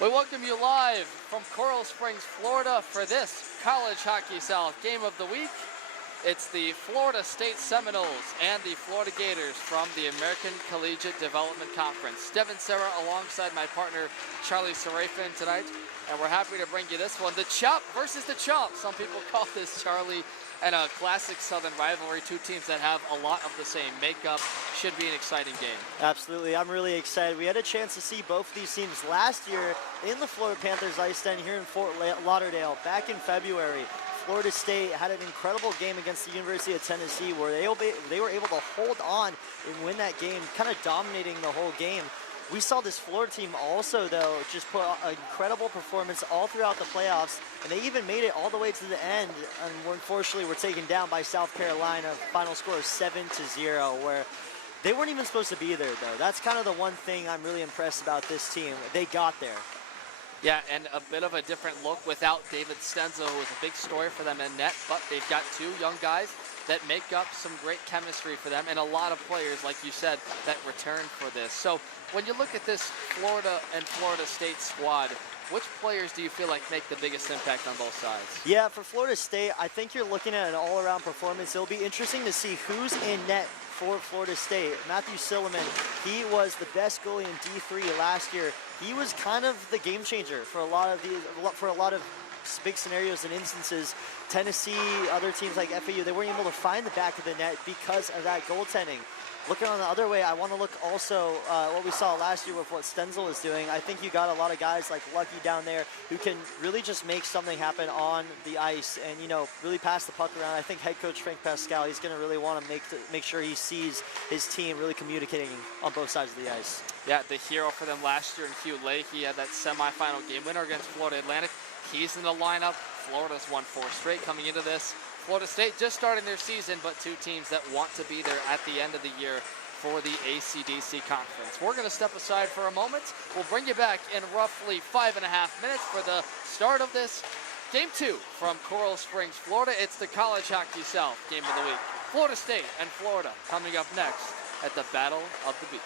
We welcome you live from Coral Springs, Florida for this College Hockey South Game of the Week. It's the Florida State Seminoles and the Florida Gators from the American Collegiate Development Conference. Devin Serra alongside my partner Charlie Serafin tonight, and we're happy to bring you this one. The Chop versus the Chomp. Some people call this, Charlie, and a classic Southern rivalry. Two teams that have a lot of the same makeup. Should be an exciting game. Absolutely, I'm really excited. We had a chance to see both of these teams last year in the Florida Panthers IceDen here in Fort Lauderdale back in February. Florida State had an incredible game against the University of Tennessee where they were able to hold on and win that game, kind of dominating the whole game. We saw this Florida team also, though, just put an incredible performance all throughout the playoffs, and they even made it all the way to the end, and unfortunately were taken down by South Carolina, final score of 7-0, where they weren't even supposed to be there, though. That's kind of the one thing I'm really impressed about this team. They got there. Yeah, and a bit of a different look without David Stenzel, who was a big story for them in net, but they've got two young guys that make up some great chemistry for them, and a lot of players, like you said, that return for this. So when you look at this Florida and Florida State squad, which players do you feel like make the biggest impact on both sides? Yeah, for Florida State, I think you're looking at an all-around performance. It'll be interesting to see who's in net for Florida State. Matthew Silliman, he was the best goalie in D3 last year. He was kind of the game changer for a lot of big scenarios and instances. Tennessee, other teams like FAU, they weren't able to find the back of the net because of that goaltending. Looking on the other way, I want to look also what we saw last year with what Stenzel is doing. I think you got a lot of guys like Lucky down there who can really just make something happen on the ice and, you know, really pass the puck around. I think head coach Frank Pascal, he's going to really want to make sure he sees his team really communicating on both sides of the ice. Yeah, the hero for them last year in Hugh Leahy had that semifinal game winner against Florida Atlantic. He's in the lineup. Florida's won 4 straight coming into this. Florida State just starting their season, but two teams that want to be there at the end of the year for the ACDC conference. We're going to step aside for a moment. We'll bring you back in roughly 5.5 minutes for the start of this Game 2 from Coral Springs, Florida. It's the College Hockey South Game of the Week. Florida State and Florida coming up next at the Battle of the Beach.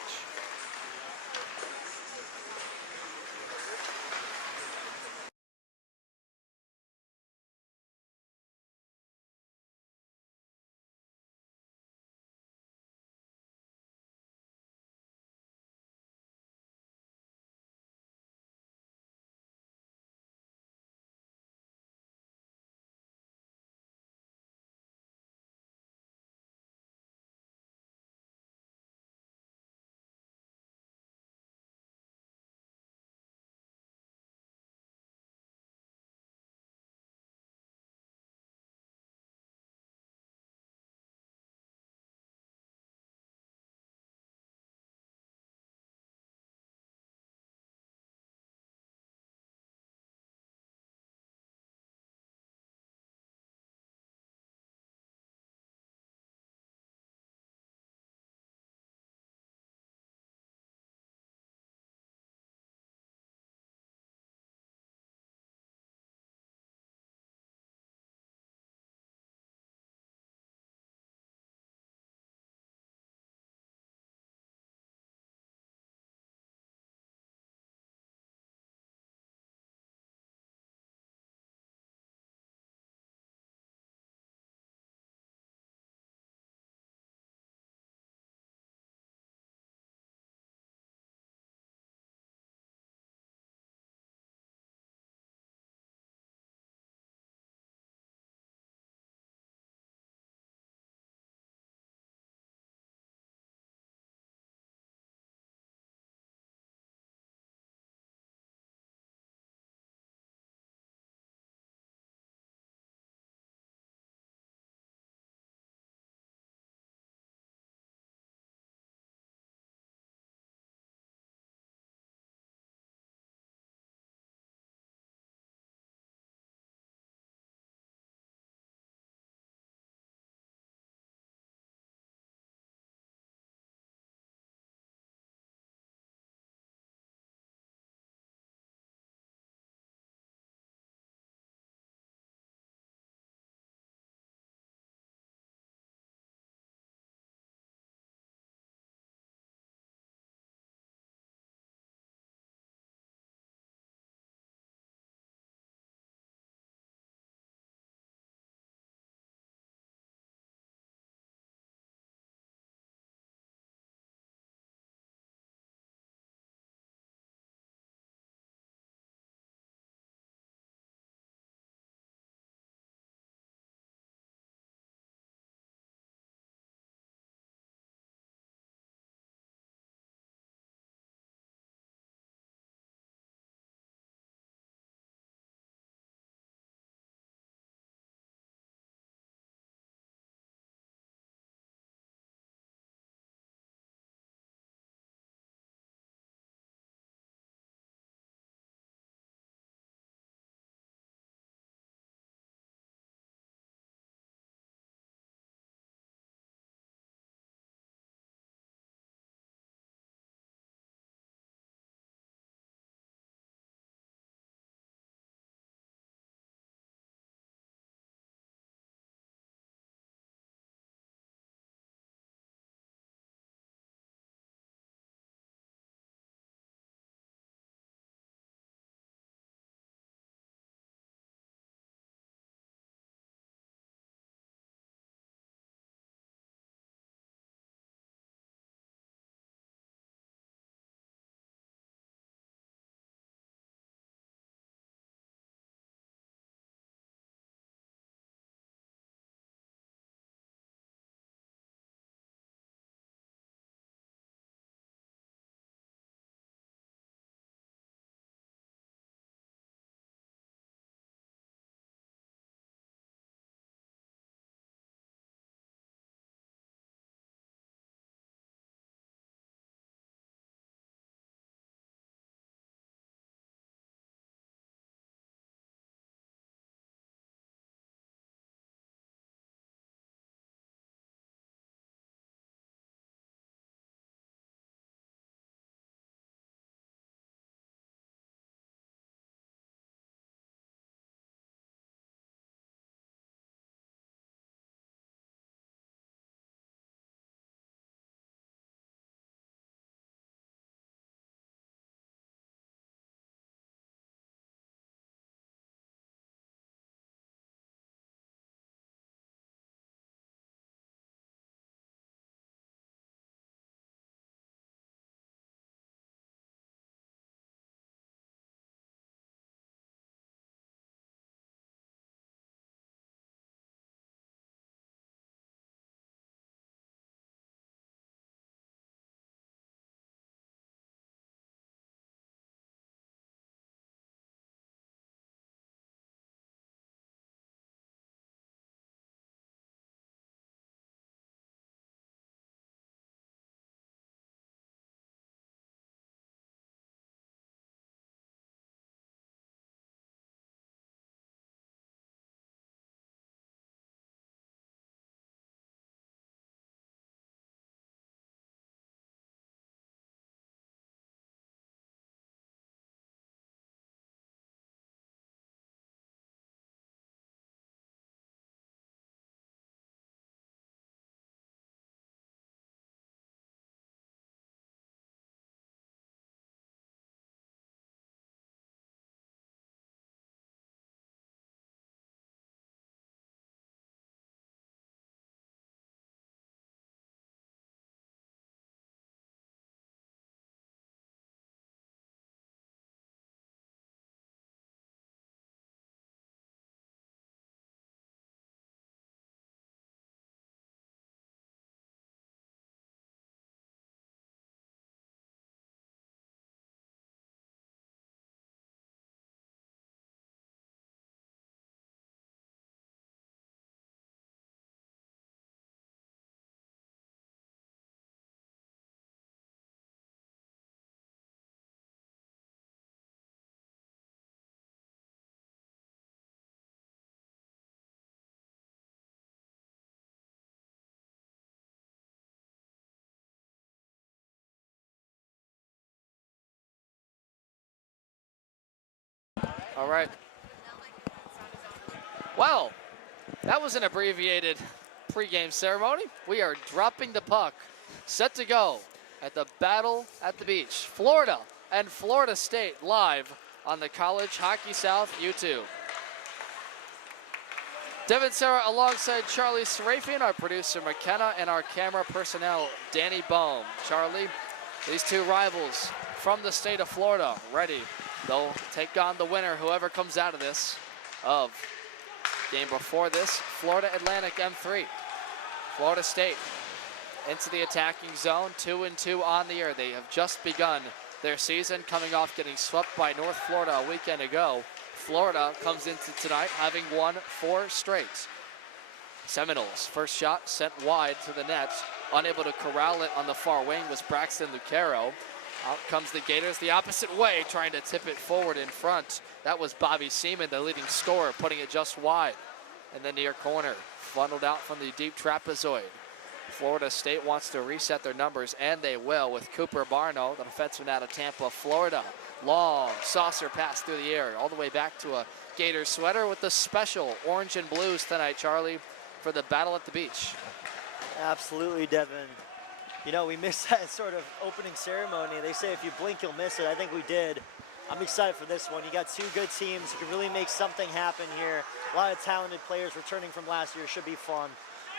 All right. Well, that was an abbreviated pregame ceremony. We are dropping the puck, set to go at the Battle at the Beach. Florida and Florida State live on the College Hockey South YouTube. Devin Sarah alongside Charlie Serafian, our producer McKenna, and our camera personnel, Danny Bohm. Charlie, these two rivals from the state of Florida, ready. They'll take on the winner, whoever comes out of this, of game before this, Florida Atlantic M3. Florida State into the attacking zone, 2-2 on the year. They have just begun their season, coming off getting swept by North Florida a weekend ago. Florida comes into tonight having won 4 straight. Seminoles, first shot sent wide to the net. Unable to corral it on the far wing was Braxton Lucero. Out comes the Gators the opposite way, trying to tip it forward in front. That was Bobby Seaman, the leading scorer, putting it just wide. In the near corner, funneled out from the deep trapezoid. Florida State wants to reset their numbers, and they will, with Cooper Barno, the defenseman out of Tampa, Florida. Long saucer pass through the air, all the way back to a Gator sweater with the special orange and blues tonight, Charlie, for the Battle at the Beach. Absolutely, Devin. You know, we missed that sort of opening ceremony. They say if you blink, you'll miss it. I think we did. I'm excited for this one. You got 2 good teams. You can really make something happen here. A lot of talented players returning from last year. Should be fun.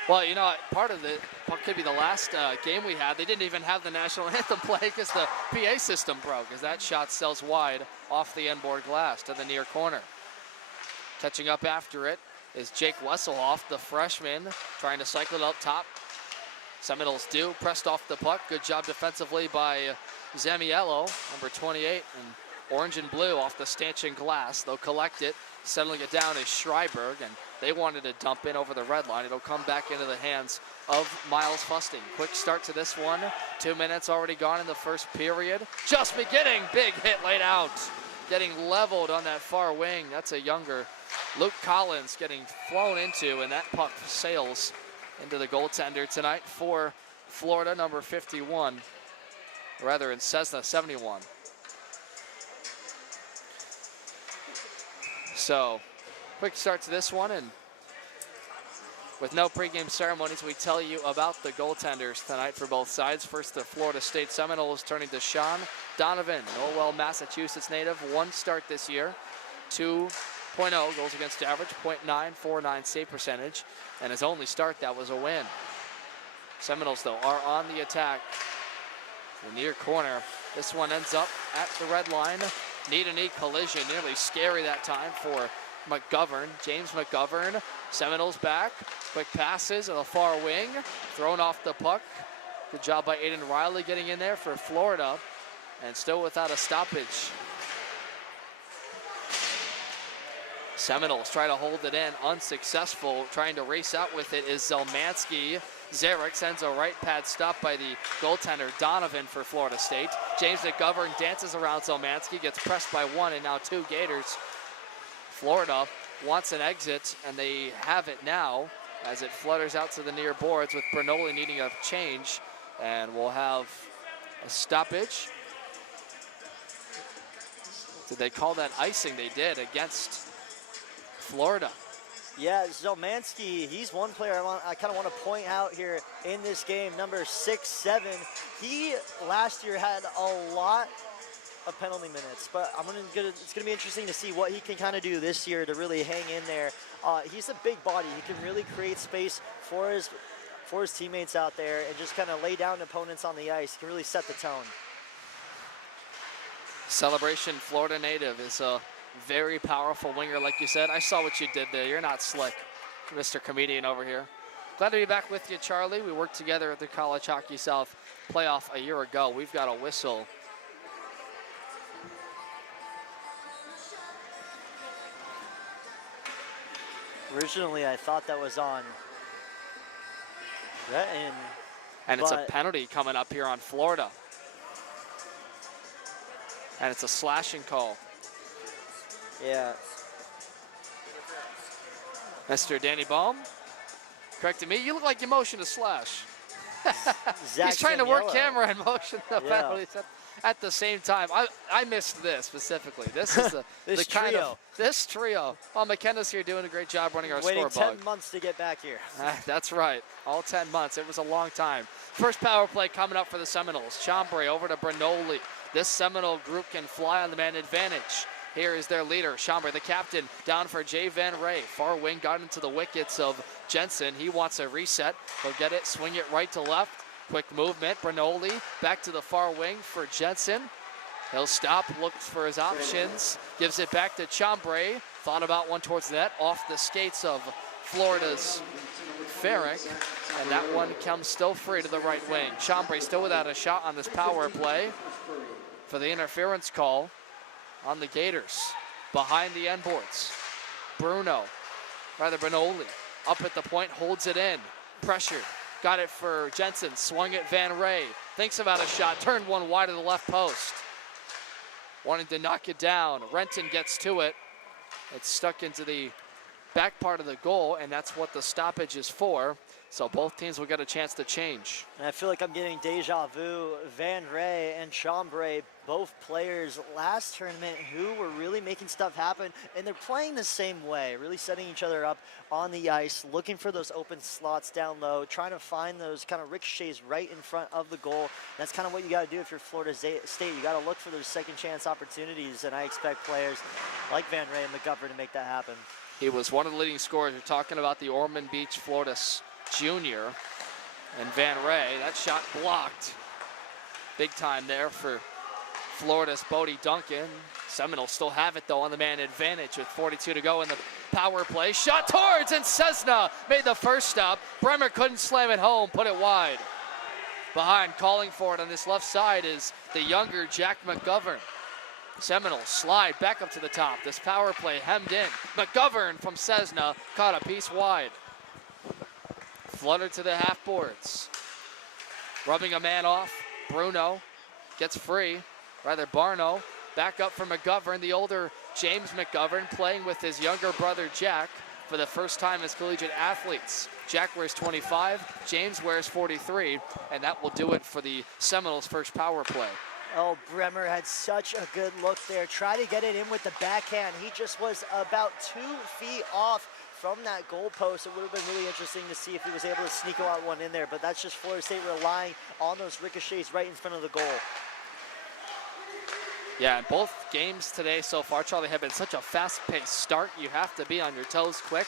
Well, you know, part of it could be the last game we had. They didn't even have the national anthem play because the PA system broke, as that shot sails wide off the inboard glass to the near corner. Catching up after it is Jake Wesselhoff, the freshman, trying to cycle it up top. Seminoles do, pressed off the puck. Good job defensively by Zamiello, number 28, and orange and blue off the stanchion glass. They'll collect it. Settling it down is Schreiberg, and they wanted to dump in over the red line. It'll come back into the hands of Miles Fusting. Quick start to this one. 2 minutes already gone in the first period. Just beginning, big hit laid out. Getting leveled on that far wing. That's a younger Luke Collins getting flown into, and that puck sails into the goaltender tonight for Florida, number 51. Rather, in Cessna, 71. So, quick start to this one, and with no pregame ceremonies, we tell you about the goaltenders tonight for both sides. First, the Florida State Seminoles turning to Sean Donovan, Norwell, Massachusetts native, 1 start this year, 2.0 goals against average, .949 save percentage, and his only start, that was a win. Seminoles, though, are on the attack. The near corner, this one ends up at the red line. Knee-to-knee collision, nearly scary that time for McGovern. James McGovern, Seminoles back. Quick passes on the far wing, thrown off the puck. Good job by Aiden Riley getting in there for Florida, and still without a stoppage. Seminoles try to hold it in, unsuccessful. Trying to race out with it is Zelmansky. Zarek sends a right pad stop by the goaltender Donovan for Florida State. James McGovern dances around Zelmansky, gets pressed by 1 and now 2 Gators. Florida wants an exit, and they have it now as it flutters out to the near boards with Bernoulli needing a change, and we'll have a stoppage. Did they call that icing? They did, against Florida. Yeah, Zelmansky, he's one player I kind of want to point out here in this game, number 6'7". He last year had a lot of penalty minutes, but it's gonna be interesting to see what he can kind of do this year to really hang in there. He's a big body. He can really create space for his teammates out there and just kind of lay down opponents on the ice. He can really set the tone. Celebration Florida native is a very powerful winger, like you said. I saw what you did there. You're not slick, Mr. Comedian over here. Glad to be back with you, Charlie. We worked together at the College Hockey South playoff a year ago. We've got a whistle. Originally, I thought that was on Retton. And it's a penalty coming up here on Florida. And it's a slashing call. Yeah. Mr. Danny Baum correcting me. You look like you motioned a slash. He's trying to work camera and motion the penalty. at the same time. I missed this specifically. This is This the kind trio. of this trio. Well, McKenna's here doing a great job running our Waiting score 10 months to get back here. That's right. All 10 months. It was a long time. First power play coming up for the Seminoles. Chambray over to Bernoulli. This Seminole group can fly on the man advantage. Here is their leader, Chambray, the captain, down for Jay Van Ray. Far wing got into the wickets of Jensen. He wants a reset. He'll get it, swing it right to left. Quick movement. Bernoulli back to the far wing for Jensen. He'll stop, looks for his options, gives it back to Chambray. Thought about one towards the net, off the skates of Florida's Farrick. And that one comes still free to the right wing. Chambray still without a shot on this power play for the interference call on the Gators. Behind the end boards, Bernoulli, up at the point, holds it in, pressured, got it for Jensen, swung at Van Ray, thinks about a shot, turned one wide of the left post. Wanting to knock it down, Renton gets to it. It's stuck into the back part of the goal, and that's what the stoppage is for. So both teams will get a chance to change. And I feel like I'm getting deja vu. Van Ray and Chambray, both players last tournament who were really making stuff happen, and they're playing the same way, really setting each other up on the ice, looking for those open slots down low, trying to find those kind of ricochets right in front of the goal. That's kind of what you got to do if you're Florida State. You got to look for those second chance opportunities, and I expect players like Van Ray and McGovern to make that happen. He was one of the leading scorers. You're talking about the Ormond Beach, Florida junior, and Van Ray. That shot blocked. Big time there for Florida's Bodie Duncan. Seminoles still have it though on the man advantage with 42 to go in the power play. Shot towards, and Cessna made the first stop. Bremer couldn't slam it home, put it wide. Behind, calling for it on this left side is the younger Jack McGovern. Seminoles slide back up to the top. This power play hemmed in. McGovern from Cessna caught a piece wide. Fluttered to the half boards. Rubbing a man off. Bruno gets free. Barno back up for McGovern. The older James McGovern playing with his younger brother Jack for the first time as collegiate athletes. Jack wears 25, James wears 43, and that will do it for the Seminoles' first power play. Oh, Bremer had such a good look there. Try to get it in with the backhand. He just was about 2 feet off from that goal post. It would have been really interesting to see if he was able to sneak out one in there, but that's just Florida State relying on those ricochets right in front of the goal. Yeah, and both games today so far, Charlie, have been such a fast-paced start. You have to be on your toes quick.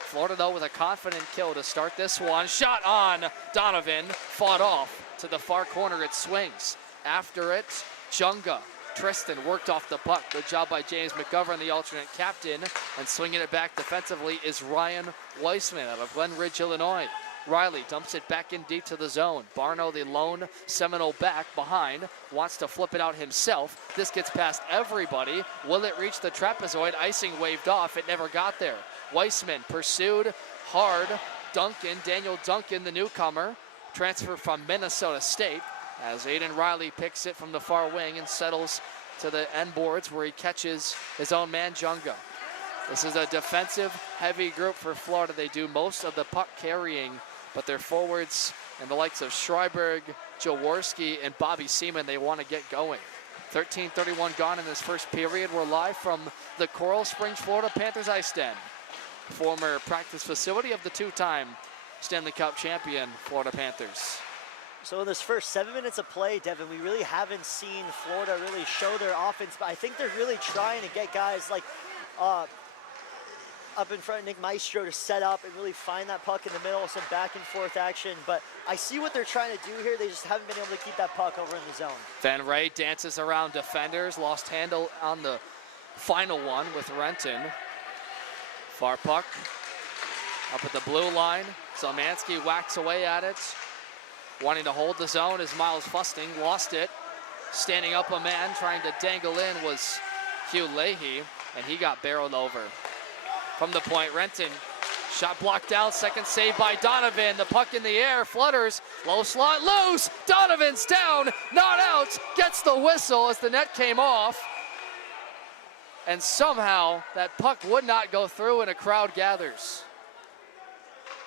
Florida, though, with a confident kill to start this one. Shot on Donovan, fought off to the far corner. It swings. After it, Junga. Tristan worked off the puck. Good job by James McGovern, the alternate captain. And swinging it back defensively is Ryan Weissman out of Glen Ridge, Illinois. Riley dumps it back in deep to the zone. Barno, the lone Seminole back behind, wants to flip it out himself. This gets past everybody. Will it reach the trapezoid? Icing waved off. It never got there. Weissman pursued hard. Daniel Duncan, the newcomer, transferred from Minnesota State, as Aiden Riley picks it from the far wing and settles to the end boards where he catches his own man, Junga. This is a defensive heavy group for Florida. They do most of the puck carrying, but their forwards and the likes of Schreiberg, Jaworski, and Bobby Seaman, they want to get going. 13:31 gone in this first period. We're live from the Coral Springs, Florida Panthers IceDen, former practice facility of the two-time Stanley Cup champion Florida Panthers. So in this first 7 minutes of play, Devin, we really haven't seen Florida really show their offense, but I think they're really trying to get guys like up in front of Nick Maestro to set up and really find that puck in the middle, some back and forth action. But I see what they're trying to do here. They just haven't been able to keep that puck over in the zone. Van Ray dances around defenders, lost handle on the final one with Renton. Far puck up at the blue line. Zelmansky whacks away at it. Wanting to hold the zone is Miles Fusting, lost it. Standing up a man, trying to dangle in was Hugh Leahy, and he got barreled over. From the point, Renton, shot blocked down, second save by Donovan. The puck in the air, flutters, low slot, loose. Donovan's down, not out, gets the whistle as the net came off. And somehow that puck would not go through and a crowd gathers.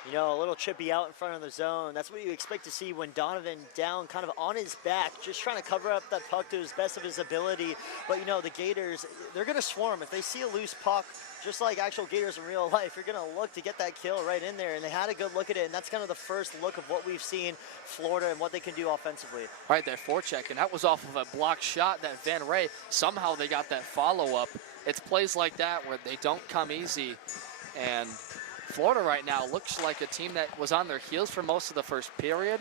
You know, a little chippy out in front of the zone. That's what you expect to see when Donovan down kind of on his back, just trying to cover up that puck to his best of his ability. But, you know, the Gators, they're going to swarm. If they see a loose puck, just like actual Gators in real life, you're going to look to get that kill right in there. And they had a good look at it, and that's kind of the first look of what we've seen Florida and what they can do offensively. Right, that forecheck, and that was off of a blocked shot that Van Ray, somehow they got that follow-up. It's plays like that where they don't come easy, and Florida right now looks like a team that was on their heels for most of the first period,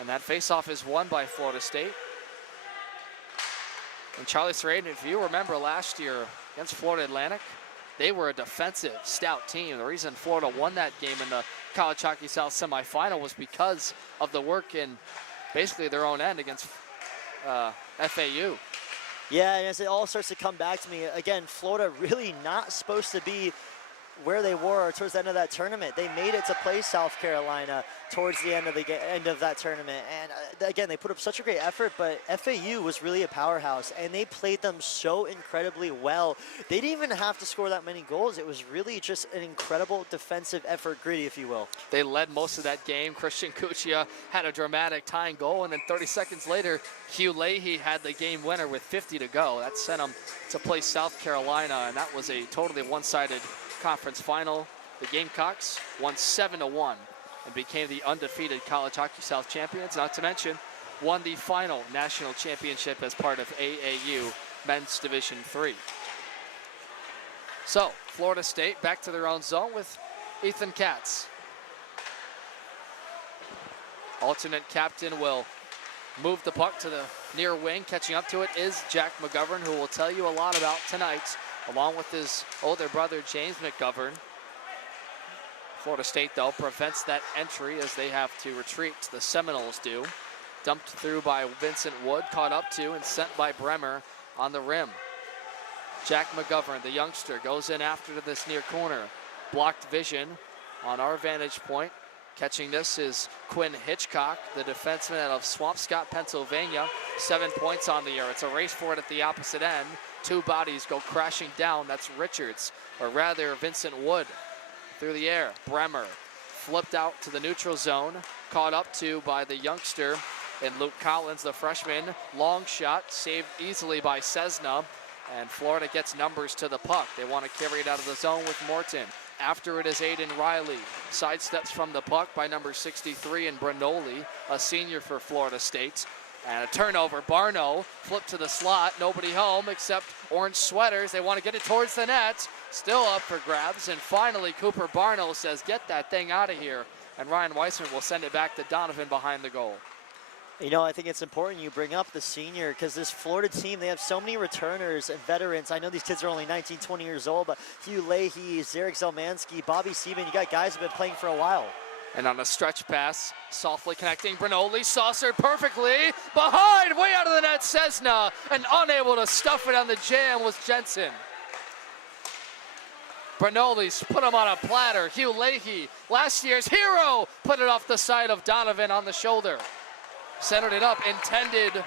and that faceoff is won by Florida State. And Charlie Serraden, if you remember last year against Florida Atlantic, they were a defensive, stout team. The reason Florida won that game in the College Hockey South semifinal was because of the work in basically their own end against FAU. Yeah, and as it all starts to come back to me, again, Florida really not supposed to be where they were towards the end of that tournament. They made it to play South Carolina towards the end of that tournament. And again, they put up such a great effort, but FAU was really a powerhouse, and they played them so incredibly well. They didn't even have to score that many goals. It was really just an incredible defensive effort, gritty, if you will. They led most of that game. Christian Cuccia had a dramatic tying goal, and then 30 seconds later, Hugh Leahy had the game winner with 50 to go. That sent them to play South Carolina, and that was a totally one-sided conference final. The Gamecocks won 7-1 and became the undefeated College Hockey South champions, not to mention won the final national championship as part of AAU Men's Division III. So, Florida State back to their own zone with Ethan Katz. Alternate captain will move the puck to the near wing. Catching up to it is Jack McGovern, who will tell you a lot about tonight, along with his older brother, James McGovern. Florida State, though, prevents that entry as they have to retreat. The Seminoles do. Dumped through by Vincent Wood, caught up to and sent by Bremer on the rim. Jack McGovern, the youngster, goes in after this near corner. Blocked vision on our vantage point. Catching this is Quinn Hitchcock, the defenseman out of Swampscott, Pennsylvania. 7 points on the year. It's a race for it at the opposite end. Two bodies go crashing down. That's Richards, or rather Vincent Wood, through the air. Bremer flipped out to the neutral zone, caught up to by the youngster in Luke Collins, the freshman. Long shot, saved easily by Cessna, and Florida gets numbers to the puck. They want to carry it out of the zone with Morton. After it is Aiden Riley. Sidesteps from the puck by number 63 in Branoli, a senior for Florida State. And a turnover. Barno flipped to the slot. Nobody home except orange sweaters. They want to get it towards the net. Still up for grabs. And finally, Cooper Barno says, get that thing out of here. And Ryan Weissman will send it back to Donovan behind the goal. You know, I think it's important you bring up the senior, because this Florida team, they have so many returners and veterans. I know these kids are only 19, 20 years old, but Hugh Leahy, Zarek Zelmansky, Bobby Seaman, you got guys who have been playing for a while. And on a stretch pass, softly connecting, Branoli saucered perfectly. Behind, way out of the net, Cessna, and unable to stuff it on the jam was Jensen. Branoli's put him on a platter. Hugh Leahy, last year's hero, put it off the side of Donovan on the shoulder. Centered it up, intended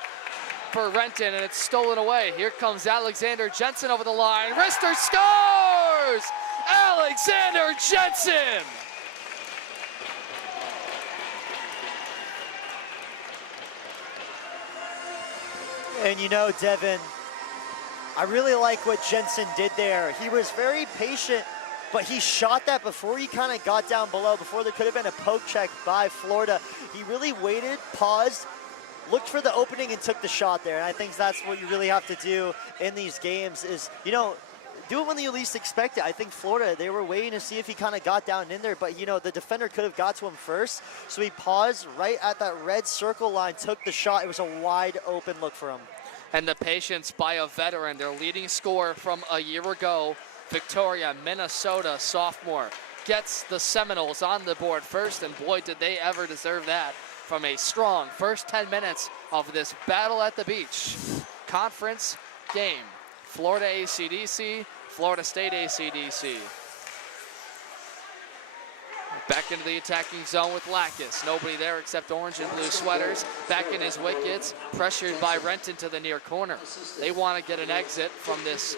for Renton, and it's stolen away. Here comes Alexander Jensen over the line. Rister scores! Alexander Jensen! And you know, Devin, I really like what Jensen did there. He was very patient, but he shot that before he kind of got down below, before there could have been a poke check by Florida. He really waited, paused, looked for the opening, and took the shot there. And I think that's what you really have to do in these games is, you know, do it when you least expect it. I think Florida, they were waiting to see if he kind of got down in there, but, you know, the defender could have got to him first. So he paused right at that red circle line, took the shot. It was a wide open look for him. And the patience by a veteran, their leading scorer from a year ago, Victoria, Minnesota sophomore, gets the Seminoles on the board first, and boy, did they ever deserve that from a strong first 10 minutes of this battle at the beach. Conference game, Florida ACDC, Florida State ACDC. Back into the attacking zone with Lacus. Nobody there except orange and blue sweaters. Back in his wickets, pressured by Renton to the near corner. They want to get an exit from this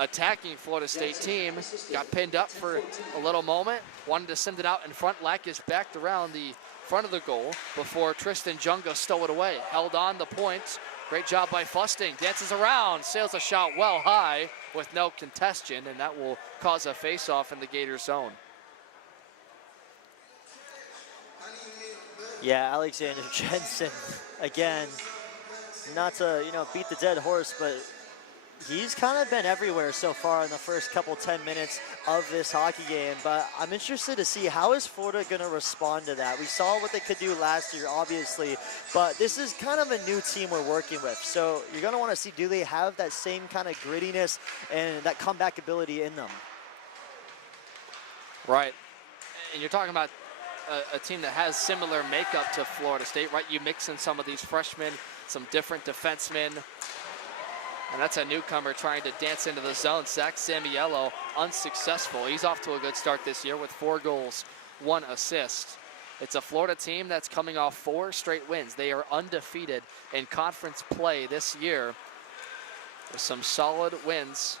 attacking Florida State team got pinned up for a little moment, wanted to send it out in front. Lackus backed around the front of the goal before Tristan Junga stole it away. Held on the point. Great job by Fusting. Dances around, sails a shot well high with no contention, and that will cause a face-off in the Gators zone. Yeah, Alexander Jensen, again, not to, beat the dead horse, but he's kind of been everywhere so far in the first 10 minutes of this hockey game. But I'm interested to see how is Florida going to respond to that. We saw what they could do last year, obviously, but this is kind of a new team we're working with. So you're going to want to see, do they have that same kind of grittiness and that comeback ability in them? Right. And you're talking about a team that has similar makeup to Florida State, right? You mix in some of these freshmen, some different defensemen. And that's a newcomer trying to dance into the zone. Zach Samiello, unsuccessful. He's off to a good start this year with 4 goals, 1 assist. It's a Florida team that's coming off 4 straight wins. They are undefeated in conference play this year with some solid wins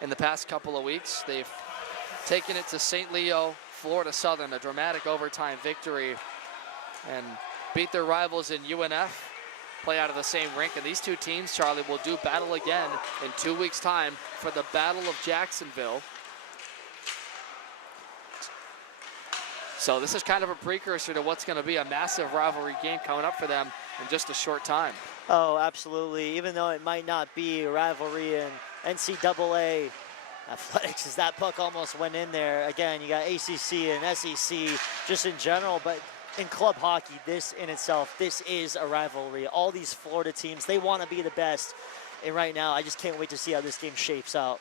in the past couple of weeks. They've taken it to St. Leo, Florida Southern, a dramatic overtime victory, and beat their rivals in UNF. Play out of the same rink, and these two teams, Charlie, will do battle again in 2 weeks' time for the Battle of Jacksonville. So this is kind of a precursor to what's going to be a massive rivalry game coming up for them in just a short time. Oh, absolutely. Even though it might not be a rivalry in NCAA athletics, as that puck almost went in there. Again, you got ACC and SEC just in general, but in club hockey, this in itself, this is a rivalry. All these Florida teams, they want to be the best. And right now, I just can't wait to see how this game shapes out.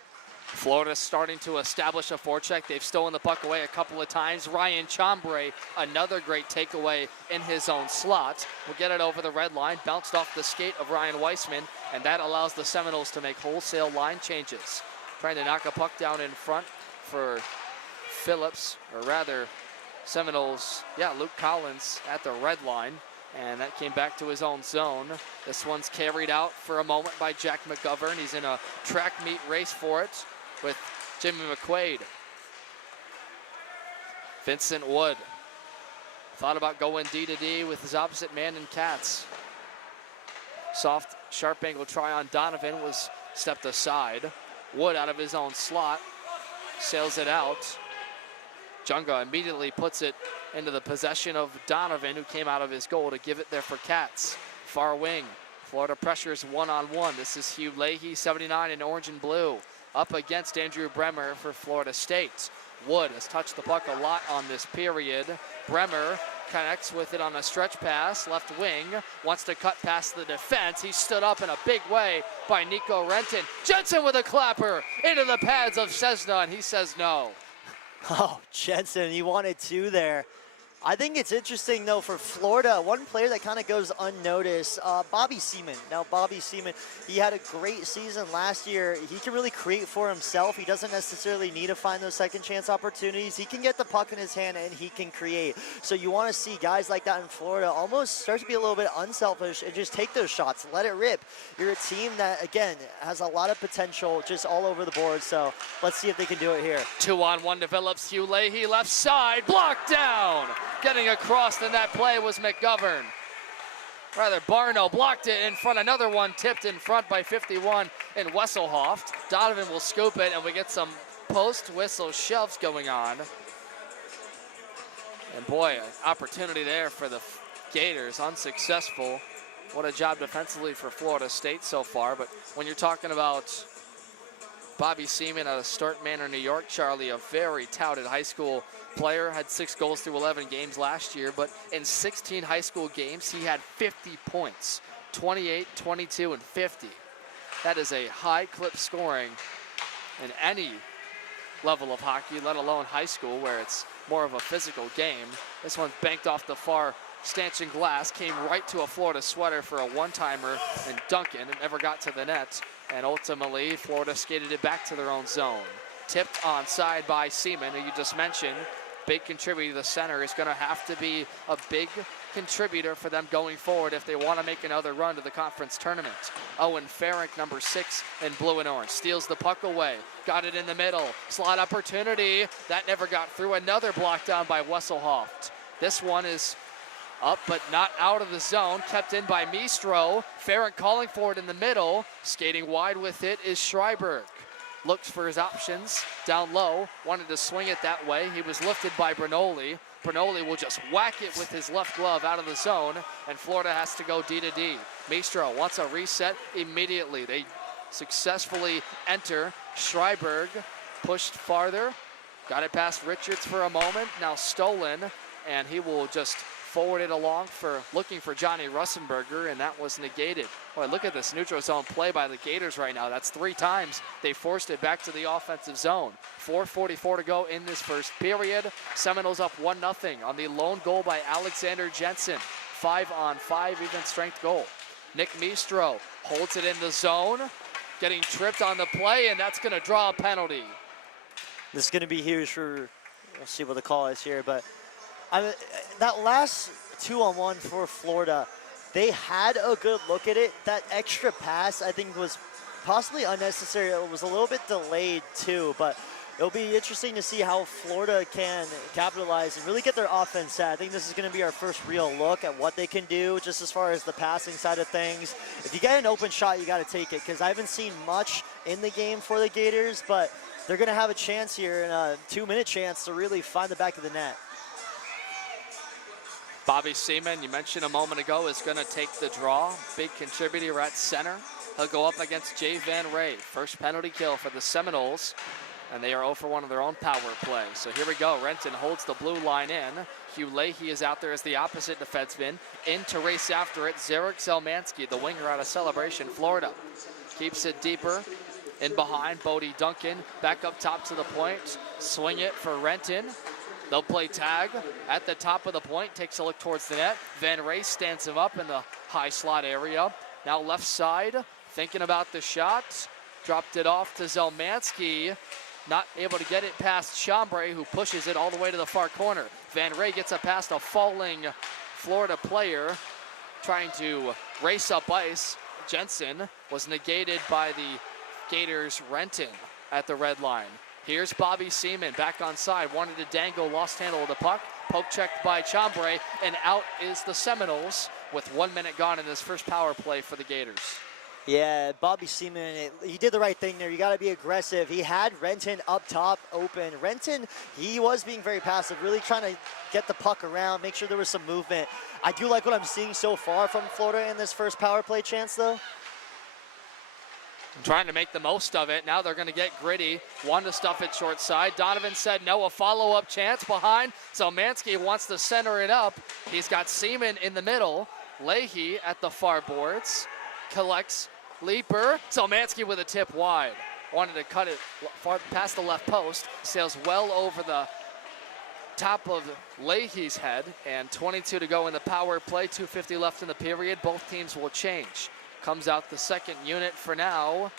Florida's starting to establish a forecheck. They've stolen the puck away a couple of times. Ryan Chombre, another great takeaway in his own slot, will get it over the red line, bounced off the skate of Ryan Weissman, and that allows the Seminoles to make wholesale line changes. Trying to knock a puck down in front for Phillips, or rather, Seminoles, Luke Collins at the red line, and that came back to his own zone. This one's carried out for a moment by Jack McGovern. He's in a track meet race for it with Jimmy McQuaid. Vincent Wood thought about going D-to-D with his opposite man in Katz. Soft, sharp angle try on Donovan was stepped aside. Wood out of his own slot, sails it out. Junga immediately puts it into the possession of Donovan, who came out of his goal to give it there for Katz. Far wing, Florida pressures one-on-one. This is Hugh Leahy, 79 in orange and blue, up against Andrew Bremer for Florida State. Wood has touched the puck a lot on this period. Bremer connects with it on a stretch pass, left wing, wants to cut past the defense. He stood up in a big way by Nico Renton. Jensen with a clapper into the pads of Cessna, and he says no. Oh, Jensen, he wanted 2 there. I think it's interesting, though, for Florida, one player that kind of goes unnoticed, Bobby Seaman. Now, Bobby Seaman, he had a great season last year. He can really create for himself. He doesn't necessarily need to find those second chance opportunities. He can get the puck in his hand, and he can create. So you want to see guys like that in Florida almost start to be a little bit unselfish and just take those shots, let it rip. You're a team that, again, has a lot of potential just all over the board. So let's see if they can do it here. 2-on-1 develops. Hugh Leahy, left side, blocked down. Getting across in that play was McGovern. Rather, Barno blocked it in front. Another one tipped in front by 51 in Wesselhoft. Donovan will scoop it, and we get some post-whistle shoves going on. And boy, an opportunity there for the Gators, unsuccessful. What a job defensively for Florida State so far. But when you're talking about Bobby Seaman out of Sturt Manor, New York, Charlie, a very touted high school player, had 6 goals through 11 games last year, but in 16 high school games, he had 50 points, 28, 22, and 50. That is a high clip scoring in any level of hockey, let alone high school, where it's more of a physical game. This one's banked off the far stanchion glass, came right to a Florida sweater for a one-timer and Duncan, and never got to the net. And ultimately, Florida skated it back to their own zone. Tipped onside by Seaman, who you just mentioned. Big contributor to the center is going to have to be a big contributor for them going forward if they want to make another run to the conference tournament. Owen Farrick, number 6 in blue and orange, steals the puck away. Got it in the middle. Slot opportunity. That never got through. Another block down by Wesselhoft. This one is up but not out of the zone. Kept in by Mistro. Farrick calling for it in the middle. Skating wide with it is Schreiberg. Looks for his options down low. Wanted to swing it that way. He was lifted by Bernoulli. Bernoulli will just whack it with his left glove out of the zone, and Florida has to go D to D. Mistro wants a reset immediately. They successfully enter. Schreiberg pushed farther. Got it past Richards for a moment. Now stolen, and he will just forward it along for looking for Johnny Russenberger, and that was negated. Boy, look at this neutral zone play by the Gators right now. That's 3 times they forced it back to the offensive zone. 4:44 to go in this first period. Seminoles up 1-0 on the lone goal by Alexander Jensen. 5-on-5 even strength goal. Nick Mistro holds it in the zone, getting tripped on the play, and that's going to draw a penalty. This is going to be huge for, we'll see what the call is here, but that last 2-on-1 for Florida, they had a good look at it. That extra pass, I think, was possibly unnecessary. It was a little bit delayed too, but it'll be interesting to see how Florida can capitalize and really get their offense set. I think this is going to be our first real look at what they can do just as far as the passing side of things. If you get an open shot, you got to take it, because I haven't seen much in the game for the Gators, but they're going to have a chance here, and a 2-minute chance to really find the back of the net. Bobby Seaman, you mentioned a moment ago, is going to take the draw. Big contributor at center. He'll go up against Jay Van Ray. First penalty kill for the Seminoles, and they are 0 for 1 of their own power play. So here we go. Renton holds the blue line in. Hugh Leahy is out there as the opposite defenseman. In to race after it, Zarek Zelmansky, the winger out of Celebration, Florida. Keeps it deeper. In behind, Bodie Duncan. Back up top to the point. Swing it for Renton. They'll play tag at the top of the point, takes a look towards the net. Van Ray stands him up in the high slot area. Now left side, thinking about the shot. Dropped it off to Zelmansky. Not able to get it past Chambray, who pushes it all the way to the far corner. Van Ray gets it past a falling Florida player trying to race up ice. Jensen was negated by the Gators' Renton at the red line. Here's Bobby Seaman back on side, wanted to dangle, lost handle of the puck. Poke checked by Chambray, and out is the Seminoles with 1 minute gone in this first power play for the Gators. Yeah, Bobby Seaman, he did the right thing there. You got to be aggressive. He had Renton up top open. Renton, he was being very passive, really trying to get the puck around, make sure there was some movement. I do like what I'm seeing so far from Florida in this first power play chance, though. Trying to make the most of it. Now they're going to get gritty. One to stuff it short side. Donovan said no. A follow-up chance behind. Zelmansky wants to center it up. He's got Seaman in the middle. Leahy at the far boards. Collects. Leaper. Zelmansky with a tip wide. Wanted to cut it far past the left post. Sails well over the top of Leahy's head. And 22 to go in the power play. 2:50 left in the period. Both teams will change. Comes out the second unit for now.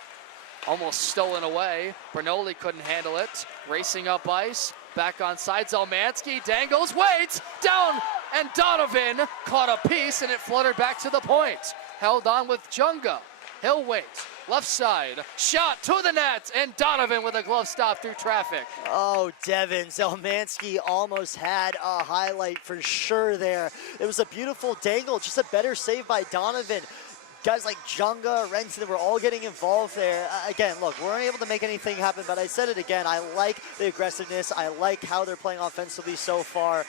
Almost stolen away. Bernoulli couldn't handle it. Racing up ice. Back on side. Zelmansky dangles, waits, down, and Donovan caught a piece, and it fluttered back to the point. Held on with Junga. He'll wait. Left side. Shot to the net, and Donovan with a glove stop through traffic. Oh, Devin, Zelmansky almost had a highlight for sure there. It was a beautiful dangle, just a better save by Donovan. Guys like Junga, Renton were all getting involved there. Again, look, we weren't able to make anything happen, but I said it again. I like the aggressiveness. I like how they're playing offensively so far.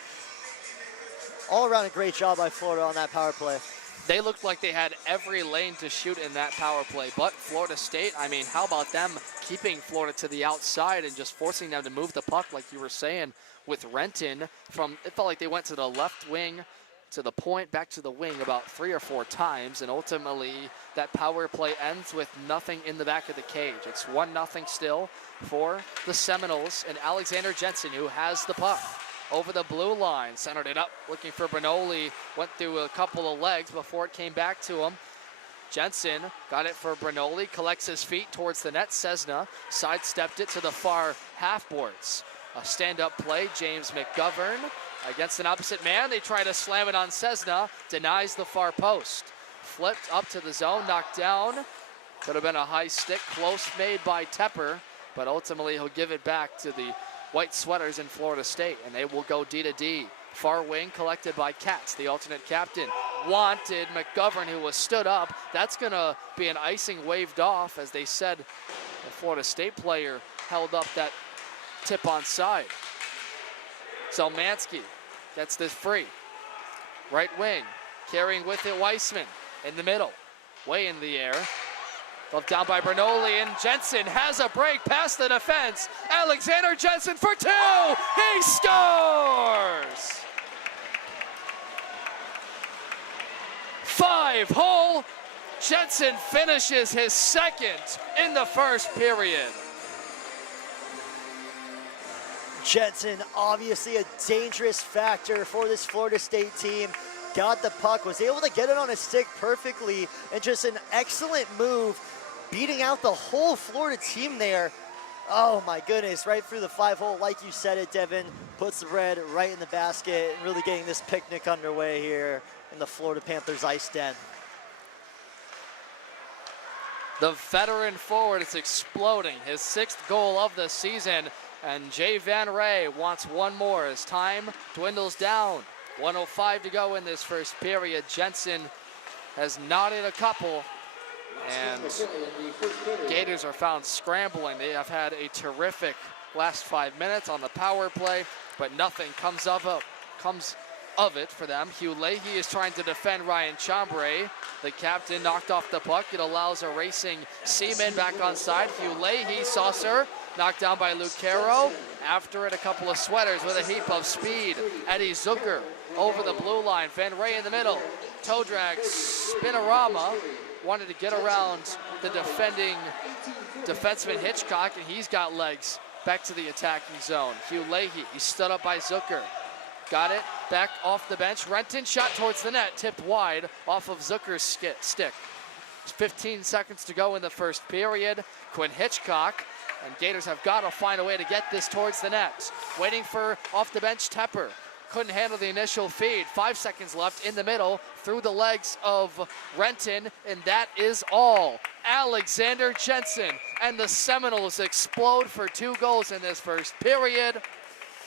All around a great job by Florida on that power play. They looked like they had every lane to shoot in that power play, but Florida State, I mean, how about them keeping Florida to the outside and just forcing them to move the puck like you were saying with Renton. It felt like they went to the left wing, to the point, back to the wing about 3 or 4 times, and ultimately that power play ends with nothing in the back of the cage. It's 1-0 still for the Seminoles, and Alexander Jensen, who has the puck over the blue line, centered it up, looking for Bernoulli, went through a couple of legs before it came back to him. Jensen got it for Bernoulli, collects his feet towards the net. Cessna sidestepped it to the far half boards. A stand-up play, James McGovern Against an opposite man, they try to slam it on Cessna. Denies the far post. Flipped up to the zone, knocked down. Could have been a high stick, close made by Tepper, but ultimately he'll give it back to the white sweaters in Florida State, and they will go D to D. Far wing collected by Katz, the alternate captain. Wanted McGovern, who was stood up. That's going to be an icing waved off, as they said the Florida State player held up that tip on side. Zelmansky gets this free. Right wing, carrying with it Weissman in the middle. Way in the air. Left down by Bernoulli, and Jensen has a break past the defense. Alexander Jensen for two! He scores! 5-hole. Jensen finishes his second in the first period. Jensen, obviously a dangerous factor for this Florida State team. Got the puck, was able to get it on his stick perfectly, and just an excellent move, beating out the whole Florida team there. Oh my goodness, right through the 5-hole, like you said it, Devin, puts the red right in the basket, really getting this picnic underway here in the Florida Panthers IceDen. The veteran forward is exploding, his 6th goal of the season, and Jay Van Ray wants one more as time dwindles down. 1:05 to go in this first period. Jensen has knotted a couple, and Gators are found scrambling. They have had a terrific last 5 minutes on the power play, but nothing comes of it for them. Hugh Leahy is trying to defend Ryan Chambray. The captain knocked off the puck. It allows a racing Seaman back on side. Hugh Leahy, saucer, knocked down by Lucero. After it, a couple of sweaters with a heap of speed. Eddie Zucker over the blue line. Van Ray in the middle. Toe drag, Spinorama. Wanted to get around the defending defenseman Hitchcock, and he's got legs back to the attacking zone. Hugh Leahy, he stood up by Zucker. Got it, back off the bench. Renton shot towards the net, tipped wide off of Zucker's stick. 15 seconds to go in the first period. Quinn Hitchcock, and Gators have got to find a way to get this towards the net. Waiting for off the bench Tepper. Couldn't handle the initial feed. 5 seconds left in the middle, through the legs of Renton, and that is all. Alexander Jensen and the Seminoles explode for 2 goals in this first period,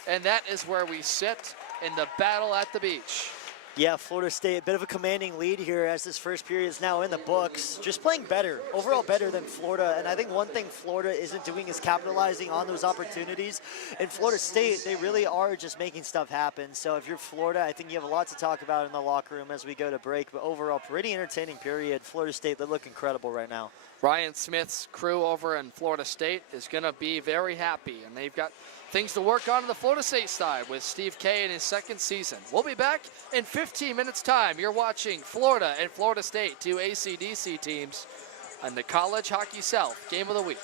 and that is where we sit in the battle at the beach. Yeah, Florida State, a bit of a commanding lead here as this first period is now in the books. Just playing better, overall better than Florida. And I think one thing Florida isn't doing is capitalizing on those opportunities. In Florida State, they really are just making stuff happen. So if you're Florida, I think you have a lot to talk about in the locker room as we go to break. But overall, pretty entertaining period. Florida State, they look incredible right now. Ryan Smith's crew over in Florida State is going to be very happy, and they've got things to work on the Florida State side with Steve Kay in his 2nd season. We'll be back in 15 minutes time. You're watching Florida and Florida State, 2 ACDC teams, on the College Hockey South Game of the Week.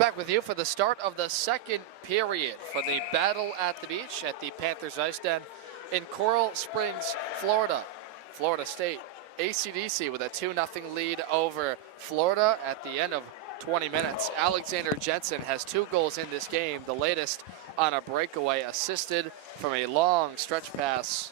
Back with you for the start of the second period for the Battle at the Beach at the Panthers IceDen in Coral Springs, Florida. Florida State ACDC with a 2-0 lead over Florida at the end of 20 minutes. Alexander Jensen has 2 goals in this game, the latest on a breakaway, assisted from a long stretch pass.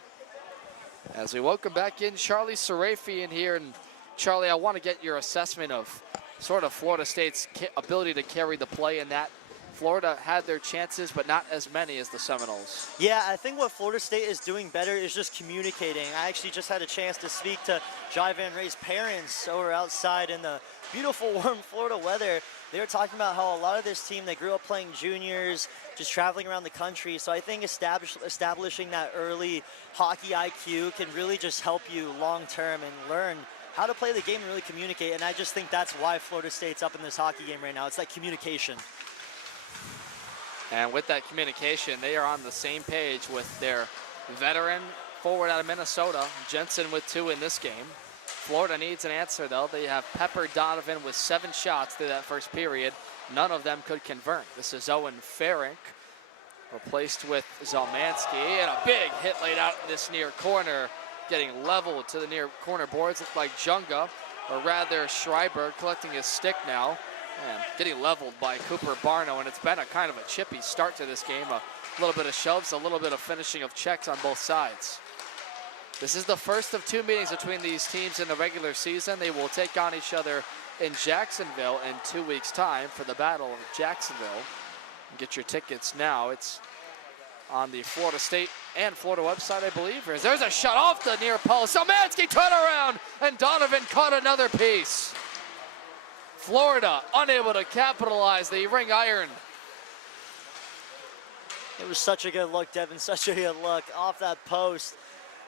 As we welcome back in Charlie Sarafian here. And Charlie, I want to get your assessment of sort of Florida State's ability to carry the play in that. Florida had their chances, but not as many as the Seminoles. Yeah, I think what Florida State is doing better is just communicating. I actually just had a chance to speak to Jai Van Ray's parents over outside in the beautiful warm Florida weather. They were talking about how a lot of this team, they grew up playing juniors, just traveling around the country. So I think establishing that early hockey IQ can really just help you long term and learn how to play the game and really communicate. And I just think that's why Florida State's up in this hockey game right now. It's like communication. And with that communication, they are on the same page with their veteran forward out of Minnesota, Jensen, with 2 in this game. Florida needs an answer, though. They have Pepper Donovan with 7 shots through that first period. None of them could convert. This is Owen Ferink, replaced with Zalmansky, and a big hit laid out in this near corner, getting leveled to the near corner boards. Looked like Junga, or rather Schreiber, collecting his stick now, and getting leveled by Cooper Barno. And it's been a kind of a chippy start to this game. A little bit of shoves, a little bit of finishing of checks on both sides. This is the first of 2 meetings between these teams in the regular season. They will take on each other in Jacksonville in 2 weeks' time for the Battle of Jacksonville. Get your tickets now. It's on the Florida State and Florida website, I believe. There's a shot off the near post. Zalmansky turn around, and Donovan caught another piece. Florida unable to capitalize the ring iron. It was such a good look, Devin, such a good look off that post.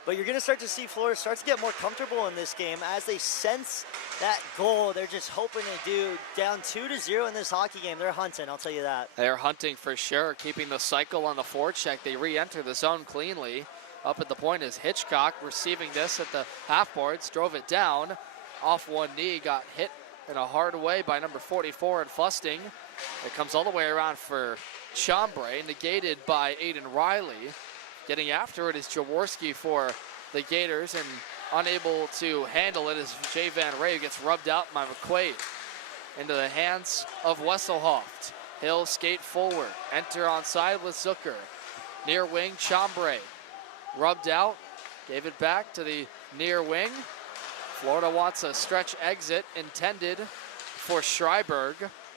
But you're going to start to see Florida start to get more comfortable in this game as they sense that goal. They're just hoping to do down 2-0 in this hockey game. They're hunting, I'll tell you that. They're hunting for sure, keeping the cycle on the forecheck. They re-enter the zone cleanly. Up at the point is Hitchcock receiving this at the half boards, drove it down. Off one knee, got hit in a hard way by number 44 in Fusting. It comes all the way around for Chambray, negated by Aiden Riley. Getting after it is Jaworski for the Gators, and unable to handle it is Jay Van Ray, who gets rubbed out by McQuaid. Into the hands of Wesselhoft. He'll skate forward, enter onside with Zucker. Near wing, Chambray. Rubbed out, gave it back to the near wing. Florida wants a stretch exit intended for Schreiberg.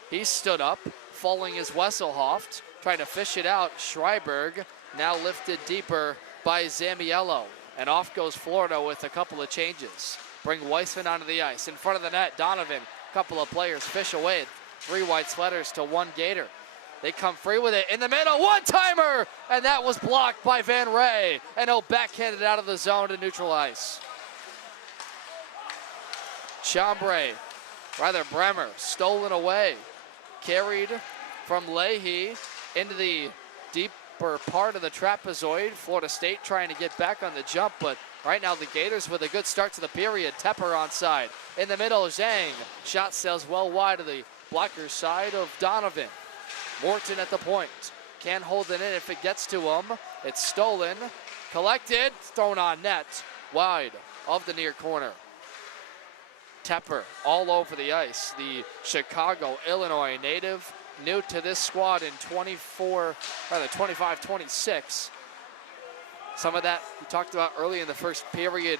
He stood up, following his Wesselhoft, trying to fish it out. Schreiberg now lifted deeper by Zamiello. And off goes Florida with a couple of changes. Bring Weissman onto the ice. In front of the net, Donovan, a couple of players fish away. 3 white sweaters to 1 Gator. They come free with it in the middle, one-timer! And that was blocked by Van Ray. And he'll backhand it out of the zone to neutral ice. Chambray, rather Bremer, stolen away. Carried from Leahy into the deeper part of the trapezoid. Florida State trying to get back on the jump, but right now the Gators with a good start to the period. Tepper onside. In the middle, Zhang. Shot sails well wide of the blocker side of Donovan. Morton at the point. Can't hold it in if it gets to him. It's stolen, collected, thrown on net. Wide of the near corner. Tepper all over the ice. The Chicago, Illinois native, new to this squad in 25-26. Some of that we talked about early in the first period,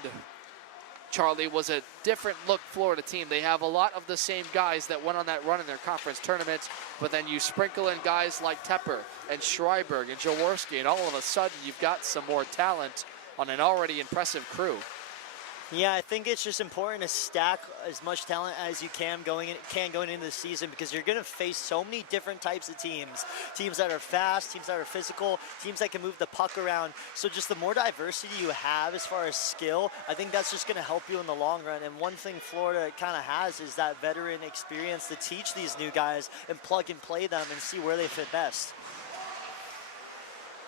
Charlie, was a different look Florida team. They have a lot of the same guys that went on that run in their conference tournament, but then you sprinkle in guys like Tepper and Schreiberg and Jaworski, and all of a sudden you've got some more talent on an already impressive crew. Yeah, I think it's just important to stack as much talent as you can going into the season, because you're going to face so many different types of teams. Teams that are fast, teams that are physical, teams that can move the puck around. So just the more diversity you have as far as skill, I think that's just going to help you in the long run. And one thing Florida kind of has is that veteran experience to teach these new guys and plug and play them and see where they fit best.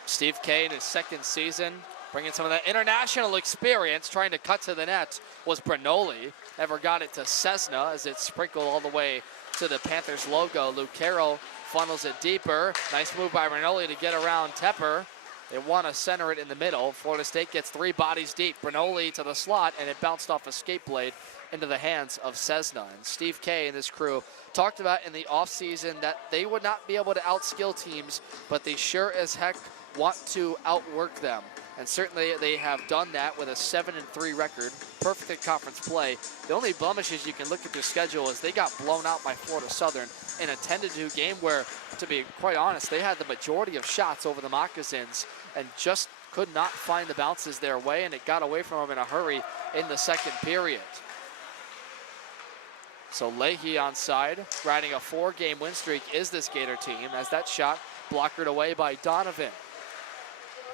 Steve Kane, his second season, bringing some of that international experience, trying to cut to the net was Brinoli. Never got it to Cessna as it sprinkled all the way to the Panthers logo. Lucero funnels it deeper. Nice move by Bernoulli to get around Tepper. They want to center it in the middle. Florida State gets 3 bodies deep. Bernoulli to the slot, and it bounced off a skate blade into the hands of Cessna. And Steve K and his crew talked about in the offseason that they would not be able to outskill teams, but they sure as heck want to outwork them. And certainly they have done that with a 7-3 record, perfect in conference play. The only blemishes you can look at their schedule is they got blown out by Florida Southern in a 10-2 game where, to be quite honest, they had the majority of shots over the Moccasins and just could not find the bounces their way, and it got away from them in a hurry in the second period. So Leahy on side, riding a 4-game win streak is this Gator team as that shot blockered away by Donovan.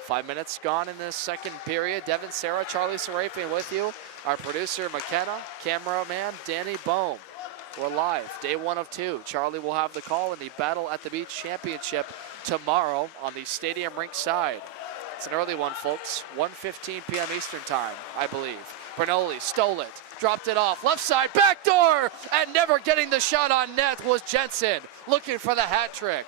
5 minutes gone in this second period. Devin Sarah, Charlie Serafian with you. Our producer McKenna, cameraman Danny Bohm. We're live, day 1 of 2. Charlie will have the call in the Battle at the Beach Championship tomorrow on the stadium rink side. It's an early one, folks. 1:15 p.m. Eastern time, I believe. Bernoulli stole it, dropped it off, left side, backdoor, and never getting the shot on net was Jensen, looking for the hat trick.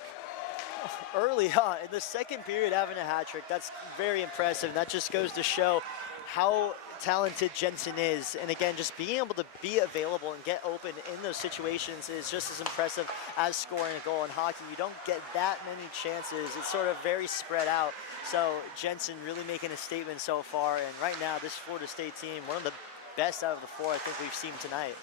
Early on, in the second period, having a hat trick, that's very impressive. That just goes to show how talented Jensen is. And again, just being able to be available and get open in those situations is just as impressive as scoring a goal in hockey. You don't get that many chances. It's sort of very spread out. So Jensen really making a statement so far. And right now, this Florida State team, one of the best out of the 4 I think we've seen tonight.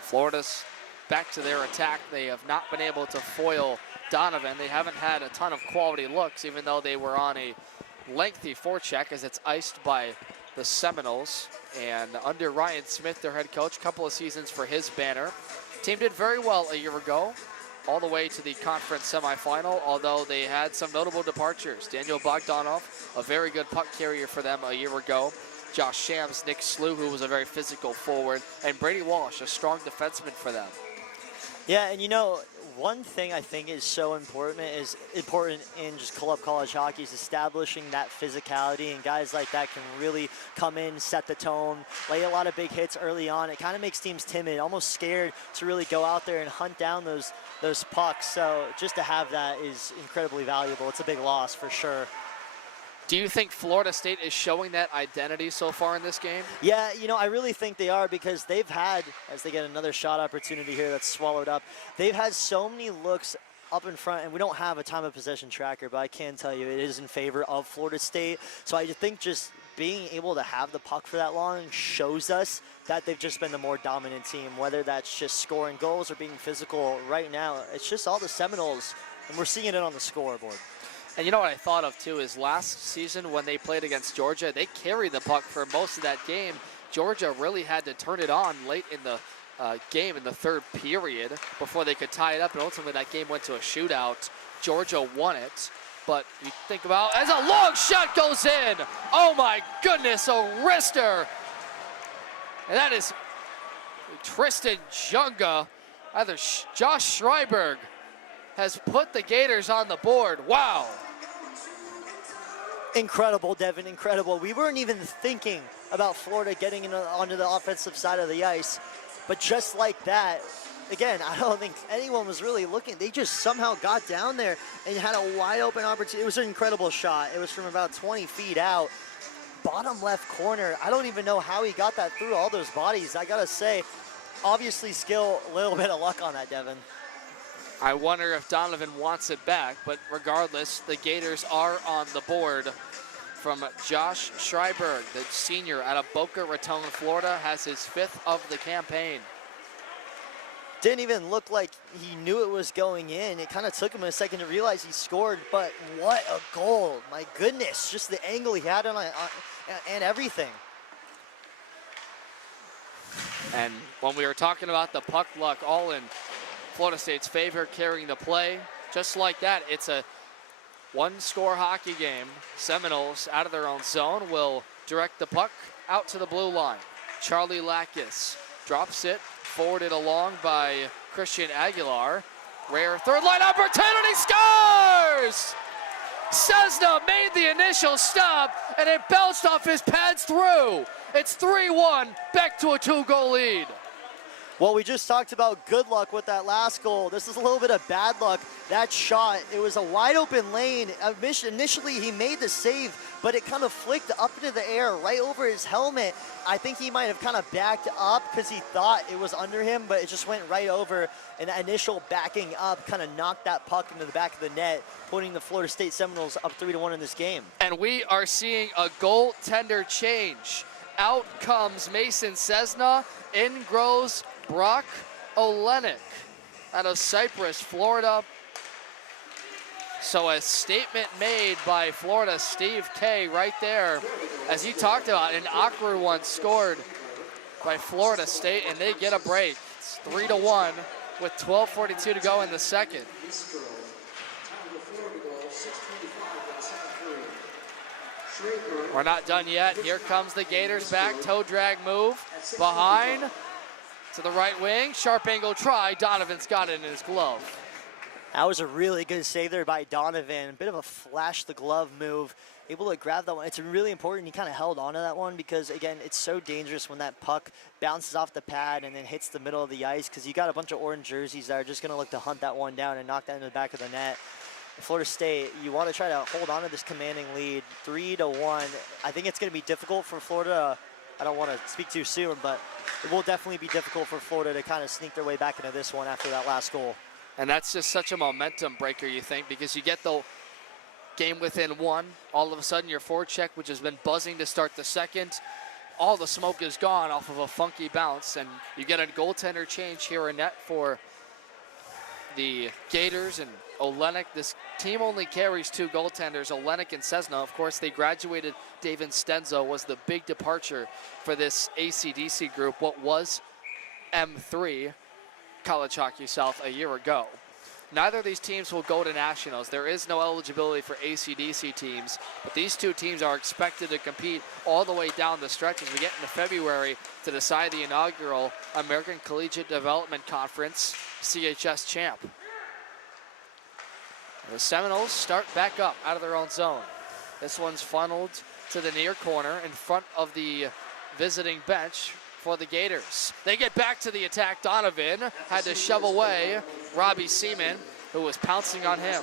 Florida's back to their attack. They have not been able to foil Donovan. They haven't had a ton of quality looks, even though they were on a lengthy forecheck as it's iced by the Seminoles. And under Ryan Smith, their head coach, couple of seasons for his banner. Team did very well a year ago, all the way to the conference semifinal, although they had some notable departures. Daniel Bogdanov, a very good puck carrier for them a year ago. Josh Shams, Nick Slew, who was a very physical forward, and Brady Walsh, a strong defenseman for them. Yeah, and you know, one thing I think is so important in just club college hockey is establishing that physicality, and guys like that can really come in, set the tone, lay a lot of big hits early on. It kind of makes teams timid, almost scared to really go out there and hunt down those pucks. So just to have that is incredibly valuable. It's a big loss for sure. Do you think Florida State is showing that identity so far in this game? Yeah, you know, I really think they are, because they've had, as they get another shot opportunity here that's swallowed up, they've had so many looks up in front, and we don't have a time of possession tracker, but I can tell you it is in favor of Florida State. So I think just being able to have the puck for that long shows us that they've just been the more dominant team, whether that's just scoring goals or being physical. Right now, it's just all the Seminoles, and we're seeing it on the scoreboard. And you know what I thought of too is last season when they played against Georgia, they carried the puck for most of that game. Georgia really had to turn it on late in the game in the third period before they could tie it up, and ultimately that game went to a shootout. Georgia won it, but you think about as a long shot goes in. Oh my goodness, a wrister. And that is Tristan Junga. Either Josh Schreiberg has put the Gators on the board. Wow. Incredible, Devin, incredible. We weren't even thinking about Florida getting onto the offensive side of the ice, but just like that, again, I don't think anyone was really looking. They just somehow got down there and had a wide open opportunity. It was an incredible shot. It was from about 20 feet out, bottom left corner. I don't even know how he got that through all those bodies. I gotta say, obviously skill, a little bit of luck on that, Devin. I wonder if Donovan wants it back, but regardless, the Gators are on the board from Josh Schreiberg, the senior out of Boca Raton, Florida, has his 5th of the campaign. Didn't even look like he knew it was going in. It kind of took him a second to realize he scored, but what a goal. My goodness, just the angle he had on and everything. And when we were talking about the puck luck, all in Florida State's favor, carrying the play, just like that, it's a one-score hockey game. Seminoles out of their own zone will direct the puck out to the blue line. Charlie Lakis drops it, forwarded along by Christian Aguilar. Rare third line opportunity, scores! Cessna made the initial stop, and it bounced off his pads through. It's 3-1, back to a 2-goal lead. Well, we just talked about good luck with that last goal. This is a little bit of bad luck. That shot, it was a wide open lane. Initially, he made the save, but it kind of flicked up into the air right over his helmet. I think he might have kind of backed up because he thought it was under him, but it just went right over. And that initial backing up kind of knocked that puck into the back of the net, putting the Florida State Seminoles up 3-1 in this game. And we are seeing a goaltender change. Out comes Mason Cessna, in grows Brock Olenek out of Cypress, Florida. So a statement made by Florida, Steve K right there. As you talked about, an awkward one scored by Florida State, and they get a break. It's 3-1 with 12:42 to go in the second. We're not done yet. Here comes the Gators back, toe drag move, behind to the right wing, sharp angle try, Donovan's got it in his glove. That was a really good save there by Donovan, a bit of a flash the glove move, able to grab that one. It's really important he kind of held onto that one because, again, it's so dangerous when that puck bounces off the pad and then hits the middle of the ice because you got a bunch of orange jerseys that are just going to look to hunt that one down and knock that into the back of the net. Florida State, you want to try to hold on to this commanding lead, 3-1. I think it's going to be difficult for Florida. I don't want to speak too soon, but it will definitely be difficult for Florida to kind of sneak their way back into this one after that last goal. And that's just such a momentum breaker, you think, because you get the game within one. All of a sudden, your forecheck, which has been buzzing to start the second, all the smoke is gone off of a funky bounce, and you get a goaltender change here in net for the Gators and Olenek. This team only carries two goaltenders, Olenek and Cessna. Of course, they graduated. David Stenzo was the big departure for this ACDC group, what was M3, College Hockey South, a year ago. Neither of these teams will go to nationals. There is no eligibility for ACDC teams, but these two teams are expected to compete all the way down the stretch as we get into February to decide the inaugural American Collegiate Development Conference CHS champ. The Seminoles start back up out of their own zone. This one's funneled to the near corner in front of the visiting bench for the Gators. They get back to the attack. Donovan had to shove away Robbie Seaman, who was pouncing on him.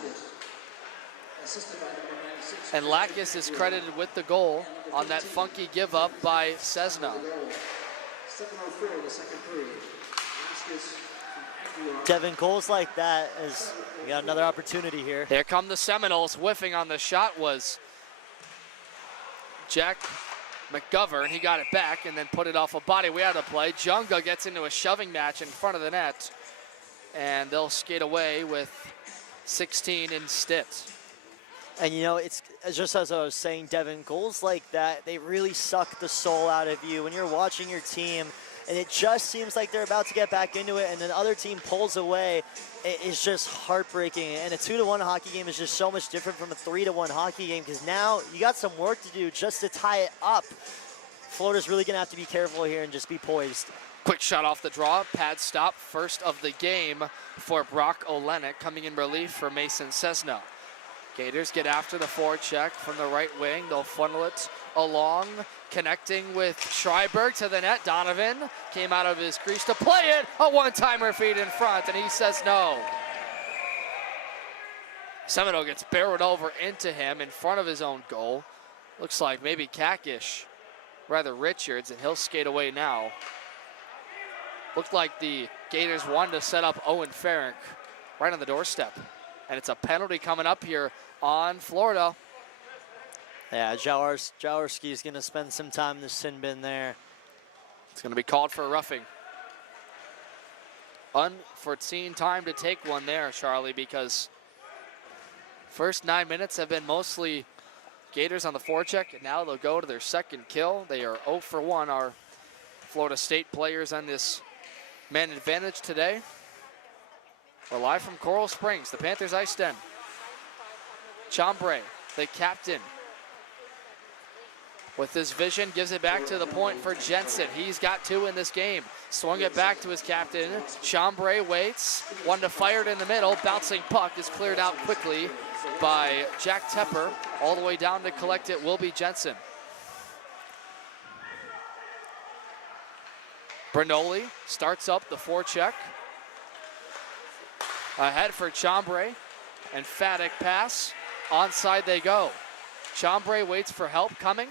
And Lackus is credited with the goal on that funky give up by Cessna. Devin, goals like that is, we got another opportunity here. Here come the Seminoles. Whiffing on the shot was Jack McGovern. He got it back and then put it off a body. We had to play. Junga gets into a shoving match in front of the net, and they'll skate away with 16 in Stitz. And you know, it's just as I was saying, Devin, goals like that, they really suck the soul out of you when you're watching your team and it just seems like they're about to get back into it and then the other team pulls away. It's just heartbreaking. And a 2-1 hockey game is just so much different from a 3-1 hockey game because now you got some work to do just to tie it up. Florida's really gonna have to be careful here and just be poised. Quick shot off the draw, pad stop, first of the game for Brock Olenek, coming in relief for Mason Cessna. Gators get after the forecheck from the right wing. They'll funnel it along, connecting with Schreiberg to the net. Donovan came out of his crease to play it. A one-timer feed in front, and he says no. Seminole gets barreled over into him in front of his own goal. Looks like maybe Kakish, rather Richards, and he'll skate away now. Looked like the Gators wanted to set up Owen Farrick right on the doorstep. And it's a penalty coming up here on Florida. Yeah, Jaworski is going to spend some time in the sin bin there. It's going to be called for a roughing. Unforeseen time to take one there, Charlie, because first 9 minutes have been mostly Gators on the forecheck, and now they'll go to their second kill. They are 0 for 1, our Florida State players on this man advantage today. We're live from Coral Springs, the Panthers IceDen. Chambray, the captain, with his vision, gives it back to the point for Jensen. He's got 2 in this game. Swung it back to his captain. Chambray waits, one to fire it in the middle. Bouncing puck is cleared out quickly by Jack Tepper. All the way down to collect it will be Jensen. Bernoulli starts up the forecheck. Ahead for Chambray. Emphatic pass. Onside they go. Chambray waits for help coming.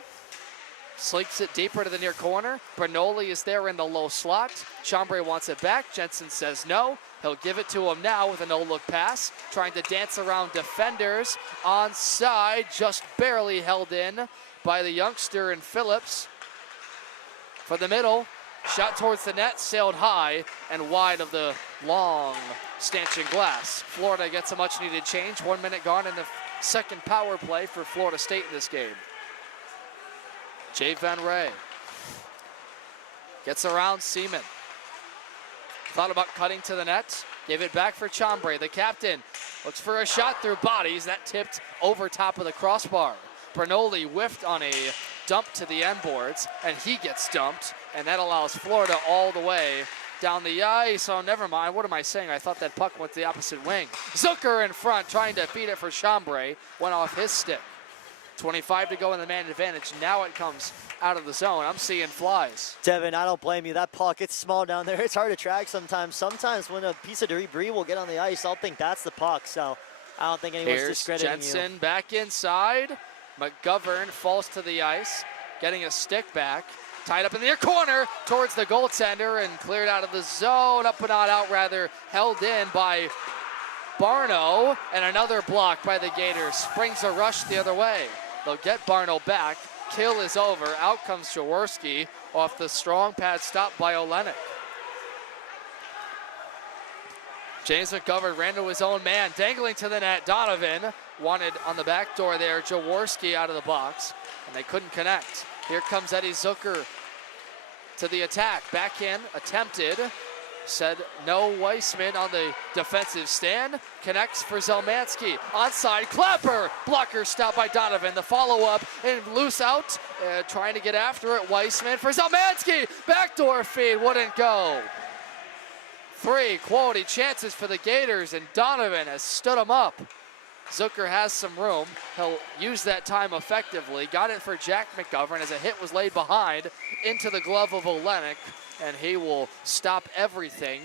Slinks it deeper to the near corner. Bernoulli is there in the low slot. Chambray wants it back. Jensen says no. He'll give it to him now with a no-look pass. Trying to dance around defenders. Onside, just barely held in by the youngster in Phillips. For the middle, shot towards the net, sailed high and wide of the long stanchion glass. Florida gets a much-needed change. 1 minute gone in the second power play for Florida State in this game. Jay Van Ray gets around Seaman. Thought about cutting to the net. Gave it back for Chambray. The captain looks for a shot through bodies. That tipped over top of the crossbar. Bernoulli whiffed on a dump to the end boards, and he gets dumped, and that allows Florida all the way down the ice. Oh, never mind. What am I saying? I thought that puck went the opposite wing. Zucker in front, trying to feed it for Chambray. Went off his stick. 25 to go in the man advantage. Now it comes out of the zone. I'm seeing flies. Devin, I don't blame you. That puck, it's small down there. It's hard to track sometimes. Sometimes when a piece of debris will get on the ice, I'll think that's the puck. So I don't think anyone's discrediting Jensen you. back inside. McGovern falls to the ice, getting a stick back. Tied up in the near corner towards the goaltender and cleared out of the zone. Up and not out, rather. Held in by Barno. And another block by the Gators. Springs a rush the other way. They'll get Barno back. Kill is over. Out comes Jaworski off the strong pad stop by Olenek. James McGovern ran to his own man, dangling to the net. Donovan wanted on the back door there. Jaworski out of the box, and they couldn't connect. Here comes Eddie Zucker to the attack. Backhand attempted. Said no. Weissman on the defensive stand. Connects for Zelmansky. Onside, Clapper. Blocker stopped by Donovan. The follow-up and loose out. Trying to get after it. Weissman for Zelmansky. Backdoor feed. Wouldn't go. 3 quality chances for the Gators, and Donovan has stood them up. Zucker has some room. He'll use that time effectively. Got it for Jack McGovern as a hit was laid behind into the glove of Olenek, and he will stop everything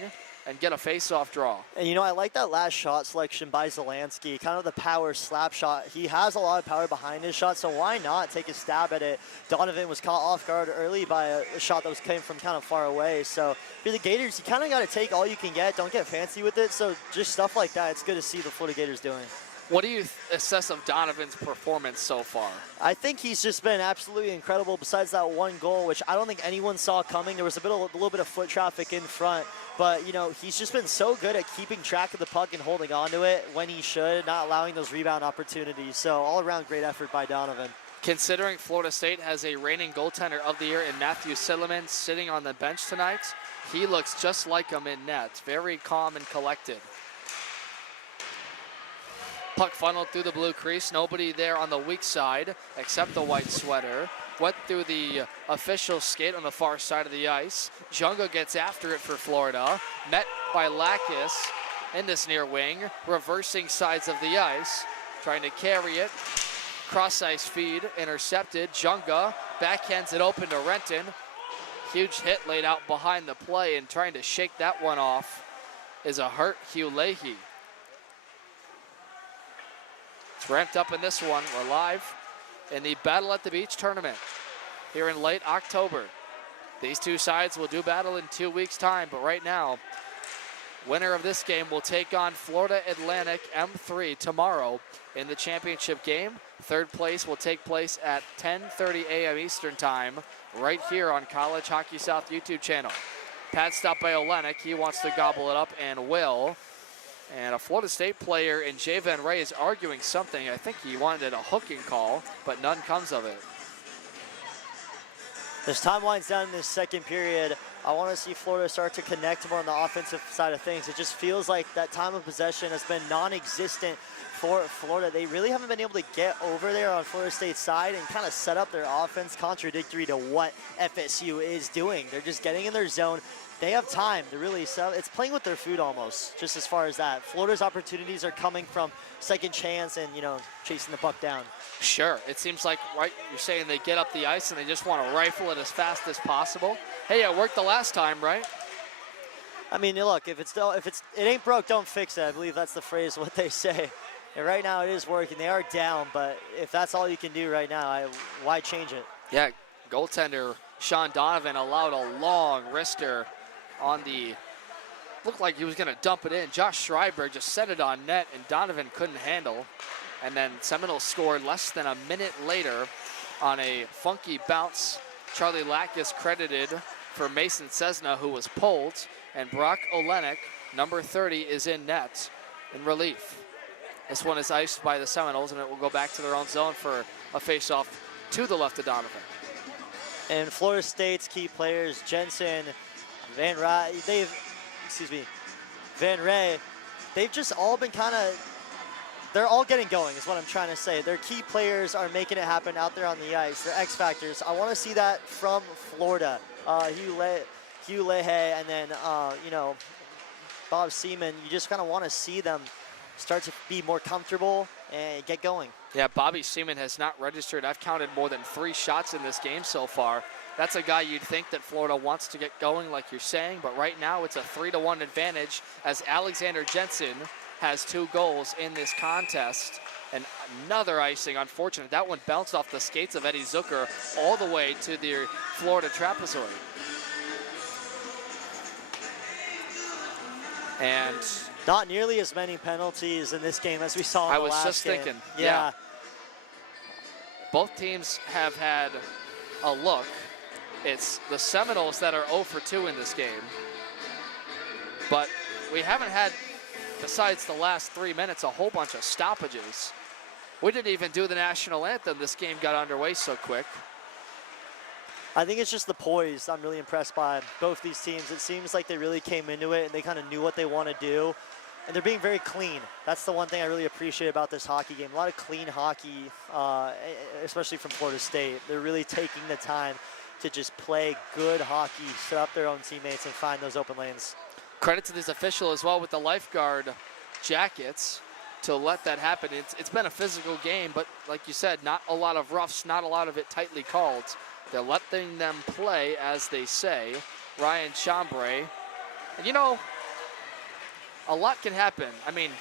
and get a face-off draw. And you know, I like that last shot selection by Zelmansky, kind of the power slap shot. He has a lot of power behind his shot, so why not take a stab at it? Donovan was caught off guard early by a shot that came from kind of far away. So for the Gators, you kind of got to take all you can get. Don't get fancy with it. So just stuff like that, it's good to see the Florida Gators doing. What do you assess of Donovan's performance so far? I think he's just been absolutely incredible besides that one goal, which I don't think anyone saw coming. There was a little bit of foot traffic in front, but, you know, he's just been so good at keeping track of the puck and holding on to it when he should, not allowing those rebound opportunities. So all-around great effort by Donovan. Considering Florida State has a reigning goaltender of the year in Matthew Silliman sitting on the bench tonight, he looks just like him in net. Very calm and collected. Puck funneled through the blue crease. Nobody there on the weak side except the white sweater. Went through the official skate on the far side of the ice. Junga gets after it for Florida. Met by Lakis in this near wing. Reversing sides of the ice. Trying to carry it. Cross ice feed. Intercepted. Junga backhands it open to Renton. Huge hit laid out behind the play, and trying to shake that one off is a hurt Hugh Leahy. It's ramped up in this one. We're live in the Battle at the Beach tournament here in late October. These two sides will do battle in 2 weeks' time, but right now, winner of this game will take on Florida Atlantic M3 tomorrow in the championship game. Third place will take place at 10:30 a.m. Eastern time right here on College Hockey South YouTube channel. Pad stop by Olenek. He wants to gobble it up and will. And a Florida State player in Jay Van Ray is arguing something. I think he wanted a hooking call, but none comes of it. As time winds down in this second period, I want to see Florida start to connect more on the offensive side of things. It just feels like that time of possession has been non-existent for Florida. They really haven't been able to get over there on Florida State's side and kind of set up their offense contradictory to what FSU is doing. They're just getting in their zone, they have time to really sell. It's playing with their food almost, just as far as that. Florida's opportunities are coming from second chance and, you know, chasing the puck down. Sure, it seems like, right, you're saying they get up the ice and they just want to rifle it as fast as possible. Hey, it worked the last time, right? I mean, look, if it ain't broke, don't fix it. I believe that's the phrase, what they say. And right now it is working. They are down, but if that's all you can do right now, why change it? Yeah, goaltender Sean Donovan allowed a long wrister on the, looked like he was gonna dump it in. Josh Schreiber just set it on net and Donovan couldn't handle. And then Seminoles scored less than a minute later on a funky bounce. Charlie Lack is credited for Mason Cessna, who was pulled, and Brock Olenek, number 30, is in net in relief. This one is iced by the Seminoles, and it will go back to their own zone for a face-off to the left of Donovan. And Florida State's key players, Jensen, Van Ray, they've just all been kind of, they're all getting going is what I'm trying to say. Their key players are making it happen out there on the ice. They're X factors. I want to see that from Florida. Hugh Lehe, and then, you know, Bob Seaman. You just kind of want to see them start to be more comfortable and get going. Yeah, Bobby Seaman has not registered. I've counted more than 3 shots in this game so far. That's a guy you'd think that Florida wants to get going, like you're saying, but right now it's a 3-1 advantage as Alexander Jensen has 2 goals in this contest. And another icing, unfortunate. That one bounced off the skates of Eddie Zucker all the way to the Florida trapezoid. And not nearly as many penalties in this game as we saw in the last game. I was just thinking, yeah. Both teams have had a look. It's the Seminoles that are 0 for 2 in this game. But we haven't had, besides the last 3 minutes, a whole bunch of stoppages. We didn't even do the national anthem. This game got underway so quick. I think it's just the poise I'm really impressed by both these teams. It seems like they really came into it and they kind of knew what they want to do. And they're being very clean. That's the one thing I really appreciate about this hockey game. A lot of clean hockey, especially from Florida State. They're really taking the time to just play good hockey, set up their own teammates, and find those open lanes. Credit to this official as well with the lifeguard jackets to let that happen. It's been a physical game, but like you said, not a lot of roughs, not a lot of it tightly called. They're letting them play, as they say. Ryan Chambray. And you know, a lot can happen. I mean,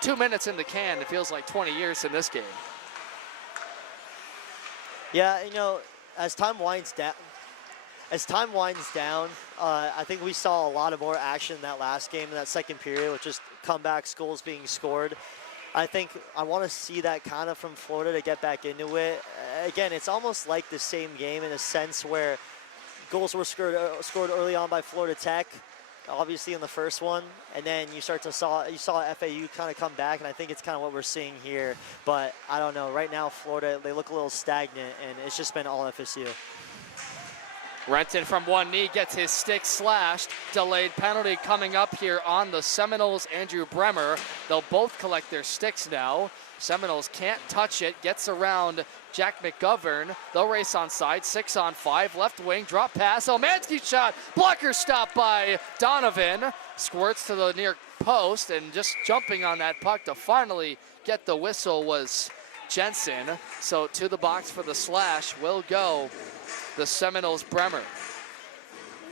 2 minutes in the can, it feels like 20 years in this game. Yeah, you know, as time winds down, I think we saw a lot of more action in that last game, in that second period, with just comeback goals being scored. I think I want to see that kind of from Florida to get back into it. Again, it's almost like the same game in a sense where goals were scored early on by Florida Tech, obviously in the first one, and then you saw FAU kind of come back, and I think it's kind of what we're seeing here. But I don't know. Right now, Florida, they look a little stagnant, and it's just been all FSU. Renton from one knee gets his stick slashed. Delayed penalty coming up here on the Seminoles. Andrew Bremer. They'll both collect their sticks now. Seminoles can't touch it. Gets around Jack McGovern. They'll race on side. 6-on-5. Left wing. Drop pass. Omansky shot. Blocker stop by Donovan. Squirts to the near post. And just jumping on that puck to finally get the whistle was Jensen. So to the box for the slash will go the Seminoles Bremer.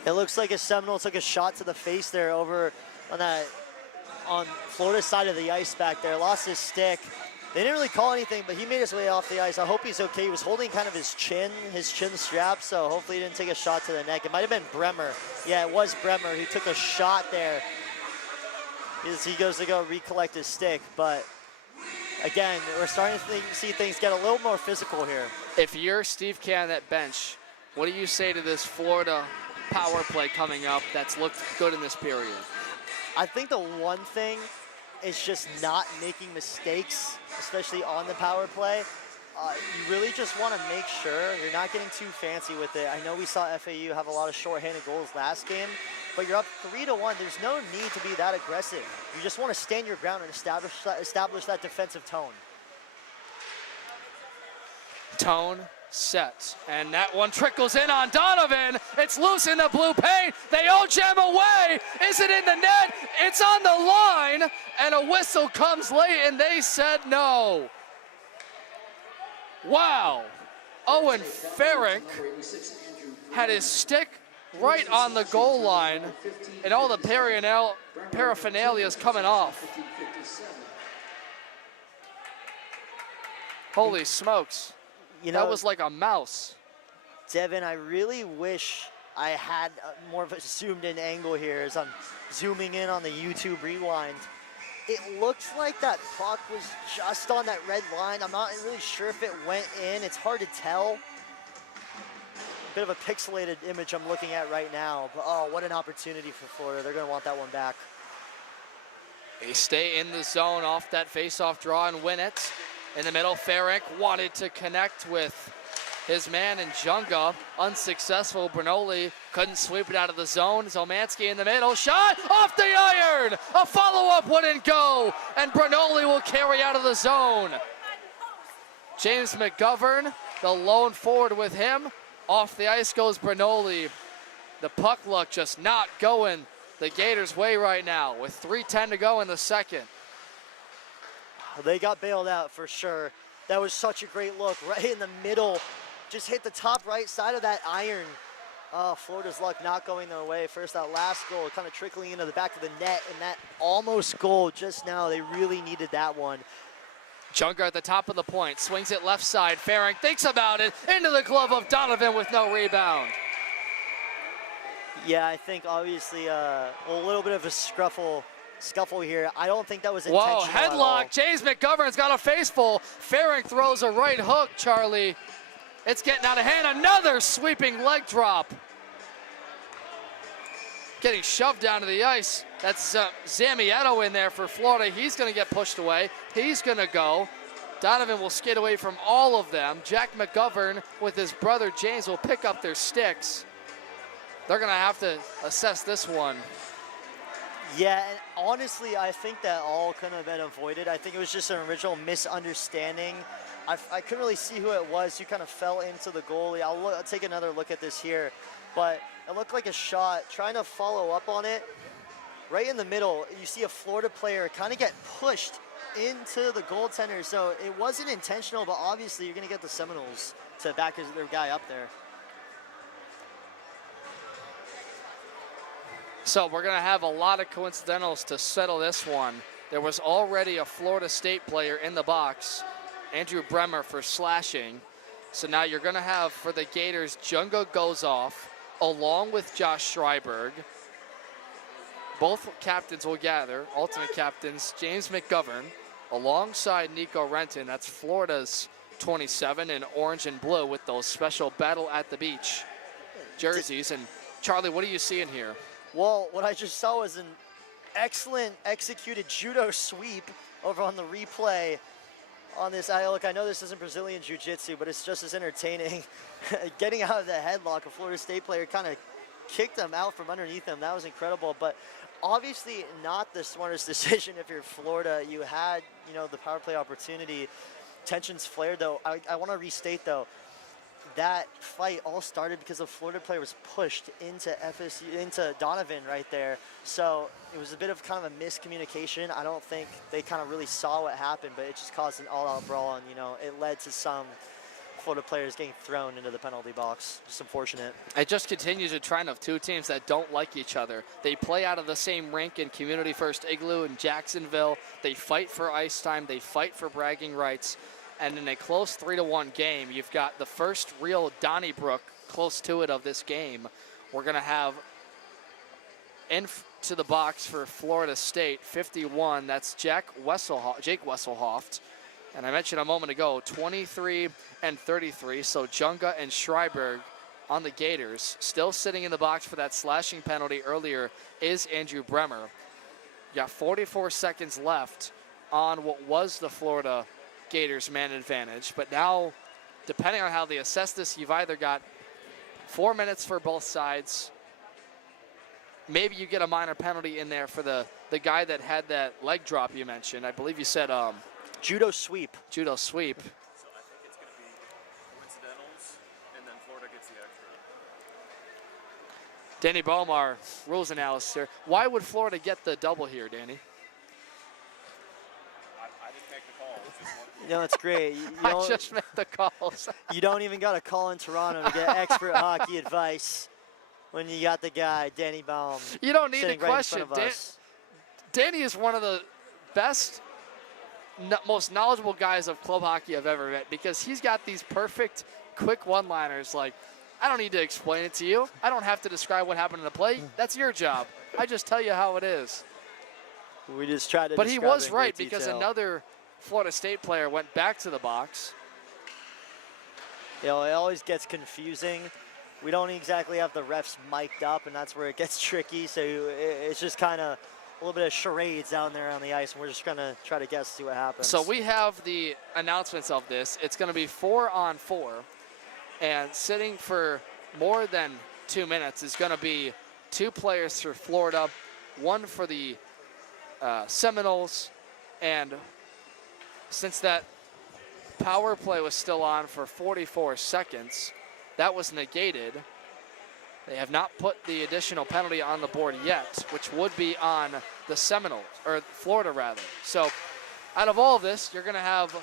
It looks like a Seminole took a shot to the face there over on Florida's side of the ice back there. Lost his stick. They didn't really call anything, but he made his way off the ice. I hope he's okay. He was holding kind of his chin strap, so hopefully he didn't take a shot to the neck. It might have been Bremer. Yeah, it was Bremer who took a shot there as he goes to go recollect his stick. But again, we're starting to see things get a little more physical here. If you're Steve Kay on that bench, what do you say to this Florida power play coming up that's looked good in this period? I think the one thing is just not making mistakes, especially on the power play. You really just want to make sure you're not getting too fancy with it. I know we saw FAU have a lot of shorthanded goals last game, but you're up 3-1. There's no need to be that aggressive. You just want to stand your ground and establish that defensive tone. Tone set. And that one trickles in on Donovan. It's loose in the blue paint. They all jam away. Is it in the net? It's on the line. And a whistle comes late, and they said no. Wow. Owen Ferrick had his stick right on the goal line, and all the paraphernalia is coming off. Holy smokes. You know, that was like a mouse. Devin, I really wish I had more of a zoomed in angle here as I'm zooming in on the YouTube rewind. It looks like that puck was just on that red line. I'm not really sure if it went in. It's hard to tell. Bit of a pixelated image I'm looking at right now. But oh, what an opportunity for Florida. They're going to want that one back. They stay in the zone off that face-off draw and win it. In the middle, Ferrick wanted to connect with his man in Junga. Unsuccessful. Bernoulli couldn't sweep it out of the zone. Zomanski in the middle. Shot off the iron. A follow-up wouldn't go. And Bernoulli will carry out of the zone. James McGovern, the lone forward with him. Off the ice goes Bernoulli. The puck luck just not going the Gators' way right now with 3:10 to go in the second. They got bailed out for sure. That was such a great look right in the middle. Just hit the top right side of that iron. Oh, Florida's luck not going their way. First, that last goal kind of trickling into the back of the net, and that almost goal just now, they really needed that one. Junker at the top of the point, swings it left side. Ferrick thinks about it, into the glove of Donovan with no rebound. Yeah, I think obviously a little bit of a scuffle here. I don't think that was intentional. Whoa, headlock. James McGovern's got a face full. Ferrick throws a right hook, Charlie. It's getting out of hand. Another sweeping leg drop. Getting shoved down to the ice. That's Zamietto in there for Florida. He's going to get pushed away. He's going to go. Donovan will skate away from all of them. Jack McGovern with his brother James will pick up their sticks. They're going to have to assess this one. Yeah, and honestly, I think that all could have been avoided. I think it was just an original misunderstanding. I couldn't really see who it was who kind of fell into the goalie. I'll take another look at this here. But it looked like a shot, trying to follow up on it. Right in the middle, you see a Florida player kind of get pushed into the goaltender. So it wasn't intentional, but obviously you're going to get the Seminoles to back their guy up there. So we're going to have a lot of coincidentals to settle this one. There was already a Florida State player in the box, Andrew Bremer, for slashing. So now you're going to have, for the Gators, Junga goes off, along with Josh Schreiberg. Both captains will gather, alternate captains, James McGovern, alongside Nico Renton. That's Florida's 27 in orange and blue with those special Battle at the Beach jerseys. And Charlie, what are you seeing here? Well, what I just saw was an excellent executed judo sweep over on the replay on this. I know this isn't Brazilian Jiu-Jitsu, but it's just as entertaining. Getting out of the headlock, a Florida State player kind of kicked them out from underneath them. That was incredible, but obviously not the smartest decision if you're Florida. You had, the power play opportunity. Tensions flared, though. I want to restate, though, that fight all started because the Florida player was pushed into Donovan right there. So it was a bit of kind of a miscommunication. I don't think they kind of really saw what happened, but it just caused an all-out brawl, and it led to some Florida players getting thrown into the penalty box. Just unfortunate. It just continues a trend of two teams that don't like each other. They play out of the same rink in Community First Igloo in Jacksonville. They fight for ice time. They fight for bragging rights. And in a close 3-1 game, you've got the first real Donnybrook close to it of this game. We're going to have into the box for Florida State, 51. That's Jake Wesselhoft. And I mentioned a moment ago, 23 and 33. So Junga and Schreiberg on the Gators. Still sitting in the box for that slashing penalty earlier is Andrew Bremer. You got 44 seconds left on what was the Florida Gators man advantage, but now, depending on how they assess this, you've either got 4 minutes for both sides. Maybe you get a minor penalty in there for the guy that had that leg drop you mentioned. I believe you said judo sweep. Judo sweep. So I think it's going to be coincidentals Danny Baum, our rules analyst here. Why would Florida get the double here, Danny? I didn't make the call. You know, it's great. I just made the calls. You don't even got to call in Toronto to get expert hockey advice when you got the guy, Danny Baum. You don't need to sitting right in question. front of us. Danny is one of the best, most knowledgeable guys of club hockey I've ever met, because he's got these perfect, quick one-liners like, I don't need to explain it to you. I don't have to describe what happened in the play. That's your job. I just tell you how it is. We just tried to. But he was describe it in right, great because detail. another Florida State player went back to the box. You know, it always gets confusing. We don't exactly have the refs mic'd up, and that's where it gets tricky. So it's just kind of a little bit of charades down there on the ice, and we're just going to try to guess, see what happens. So we have the announcements of this. It's going to be 4-on-4, and sitting for more than 2 minutes is going to be 2 players for Florida, 1 for the Seminoles, and since that power play was still on for 44 seconds, that was negated. They have not put the additional penalty on the board yet, which would be on the Seminoles, or Florida rather. So out of all of this, you're going to have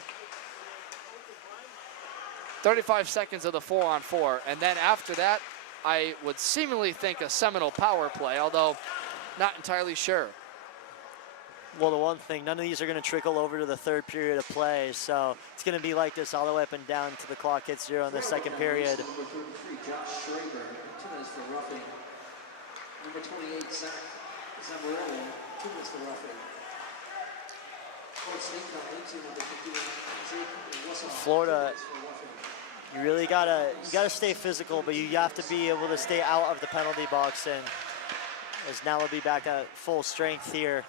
35 seconds of the 4-on-4, and then after that, I would seemingly think a Seminole power play, although not entirely sure. Well, the one thing, none of these are going to trickle over to the third period of play, so it's going to be like this all the way up and down to the clock hits 0 in the second period. Number 33, Josh Schrager, 2 minutes for roughing. Number 28, Zamorello, 2 minutes for roughing. Florida, you really gotta stay physical, but you have to be able to stay out of the penalty box, and as now will be back at full strength here.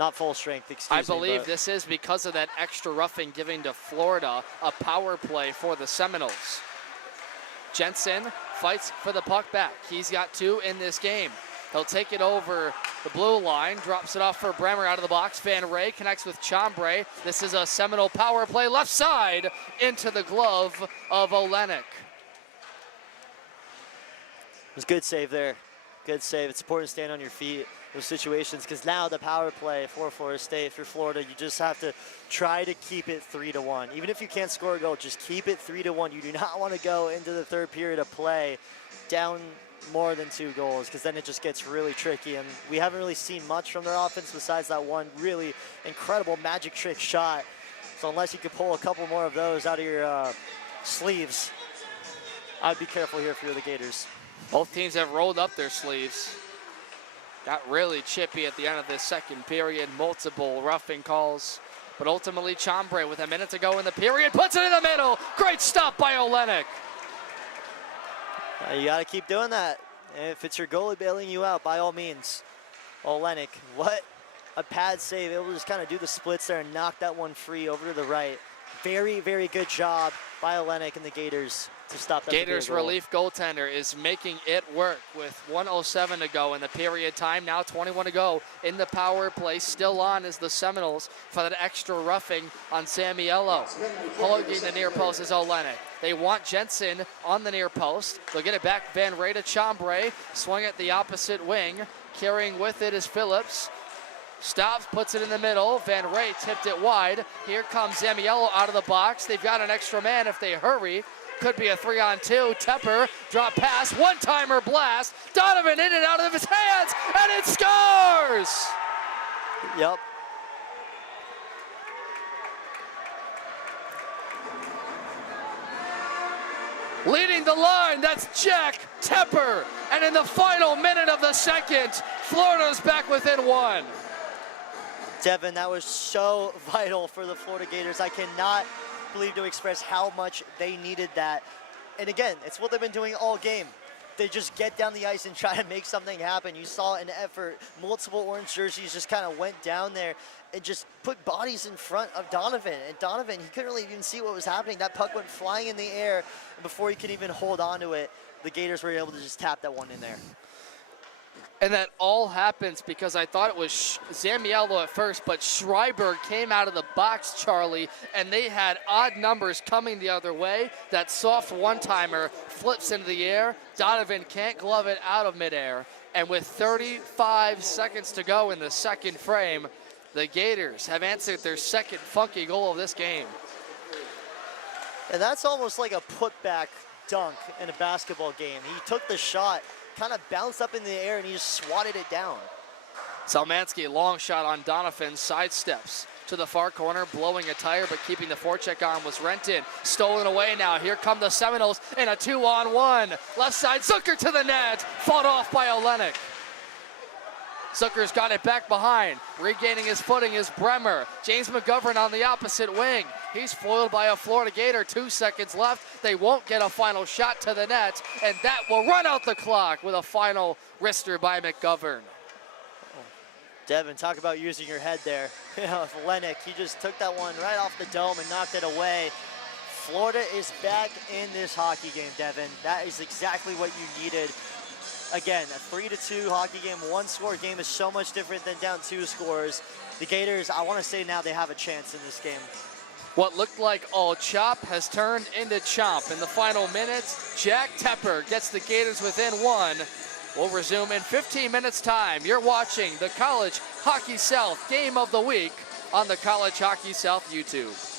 Not full strength, excuse me. I believe this is because of that extra roughing giving to Florida a power play for the Seminoles. Jensen fights for the puck back. He's got 2 in this game. He'll take it over the blue line, drops it off for Bremer out of the box. Van Ray connects with Chambray. This is a Seminole power play left side into the glove of Olenek. It was a good save there. Good save. It's important to stand on your feet in those situations, because now the power play for Florida State, if you're Florida, you just have to try to keep it 3-1. Even if you can't score a goal, just keep it 3-1. You do not want to go into the third period of play down more than 2 goals, because then it just gets really tricky, and we haven't really seen much from their offense besides that one really incredible magic trick shot. So unless you could pull a couple more of those out of your sleeves, I'd be careful here if you're the Gators. Both teams have rolled up their sleeves. Got really chippy at the end of this second period. Multiple roughing calls. But ultimately, Chambray, with a minute to go in the period, puts it in the middle. Great stop by Olenek. You got to keep doing that. If it's your goalie bailing you out, by all means. Olenek, what a pad save. Able to just kind of do the splits there and knock that one free over to the right. Very, very good job by Olenek and the Gators to stop that. Gators relief goaltender is making it work with 1:07 to go in the period time. Now 21 to go in the power play. Still on is the Seminoles for that extra roughing on Samiello. Holding the near post is Olenek. They want Jensen on the near post. They'll get it back. Van Ray to Chambray. Swing at the opposite wing. Carrying with it is Phillips. Stops, puts it in the middle. Van Ray tipped it wide. Here comes Zamiello out of the box. They've got an extra man if they hurry. Could be a 3-on-2. Tepper, drop pass, one-timer blast. Donovan in and out of his hands, and it scores! Yep. Leading the line, that's Jack Tepper. And in the final minute of the second, Florida's back within 1. Devin, that was so vital for the Florida Gators. I cannot believe to express how much they needed that. And again, it's what they've been doing all game. They just get down the ice and try to make something happen. You saw an effort. Multiple orange jerseys just kind of went down there and just put bodies in front of Donovan. And Donovan, he couldn't really even see what was happening. That puck went flying in the air, and before he could even hold on to it, the Gators were able to just tap that one in there. And that all happens because I thought it was Zamiello at first, but Schreiber came out of the box, Charlie, and they had odd numbers coming the other way. That soft one-timer flips into the air. Donovan can't glove it out of midair. And with 35 seconds to go in the second frame, the Gators have answered their second funky goal of this game. And that's almost like a putback dunk in a basketball game. He took the shot, kind of bounced up in the air, and he just swatted it down. Salmansky, long shot on Donovan, sidesteps to the far corner, blowing a tire, but keeping the forecheck on was Renton. Stolen away now. Here come the Seminoles in a 2-on-1. Left side, Zucker to the net. Fought off by Olenek. Zucker's got it back behind. Regaining his footing is Bremer. James McGovern on the opposite wing. He's foiled by a Florida Gator. 2 seconds left. They won't get a final shot to the net, and that will run out the clock with a final wrister by McGovern. Devin, talk about using your head there. You know, if Olenek, he just took that one right off the dome and knocked it away. Florida is back in this hockey game, Devin. That is exactly what you needed. Again, a 3-2 hockey game, 1-score game is so much different than down 2 scores. The Gators, I want to say now they have a chance in this game. What looked like all chop has turned into chomp. In the final minutes, Jack Tepper gets the Gators within 1. We'll resume in 15 minutes time. You're watching the College Hockey South Game of the Week on the College Hockey South YouTube.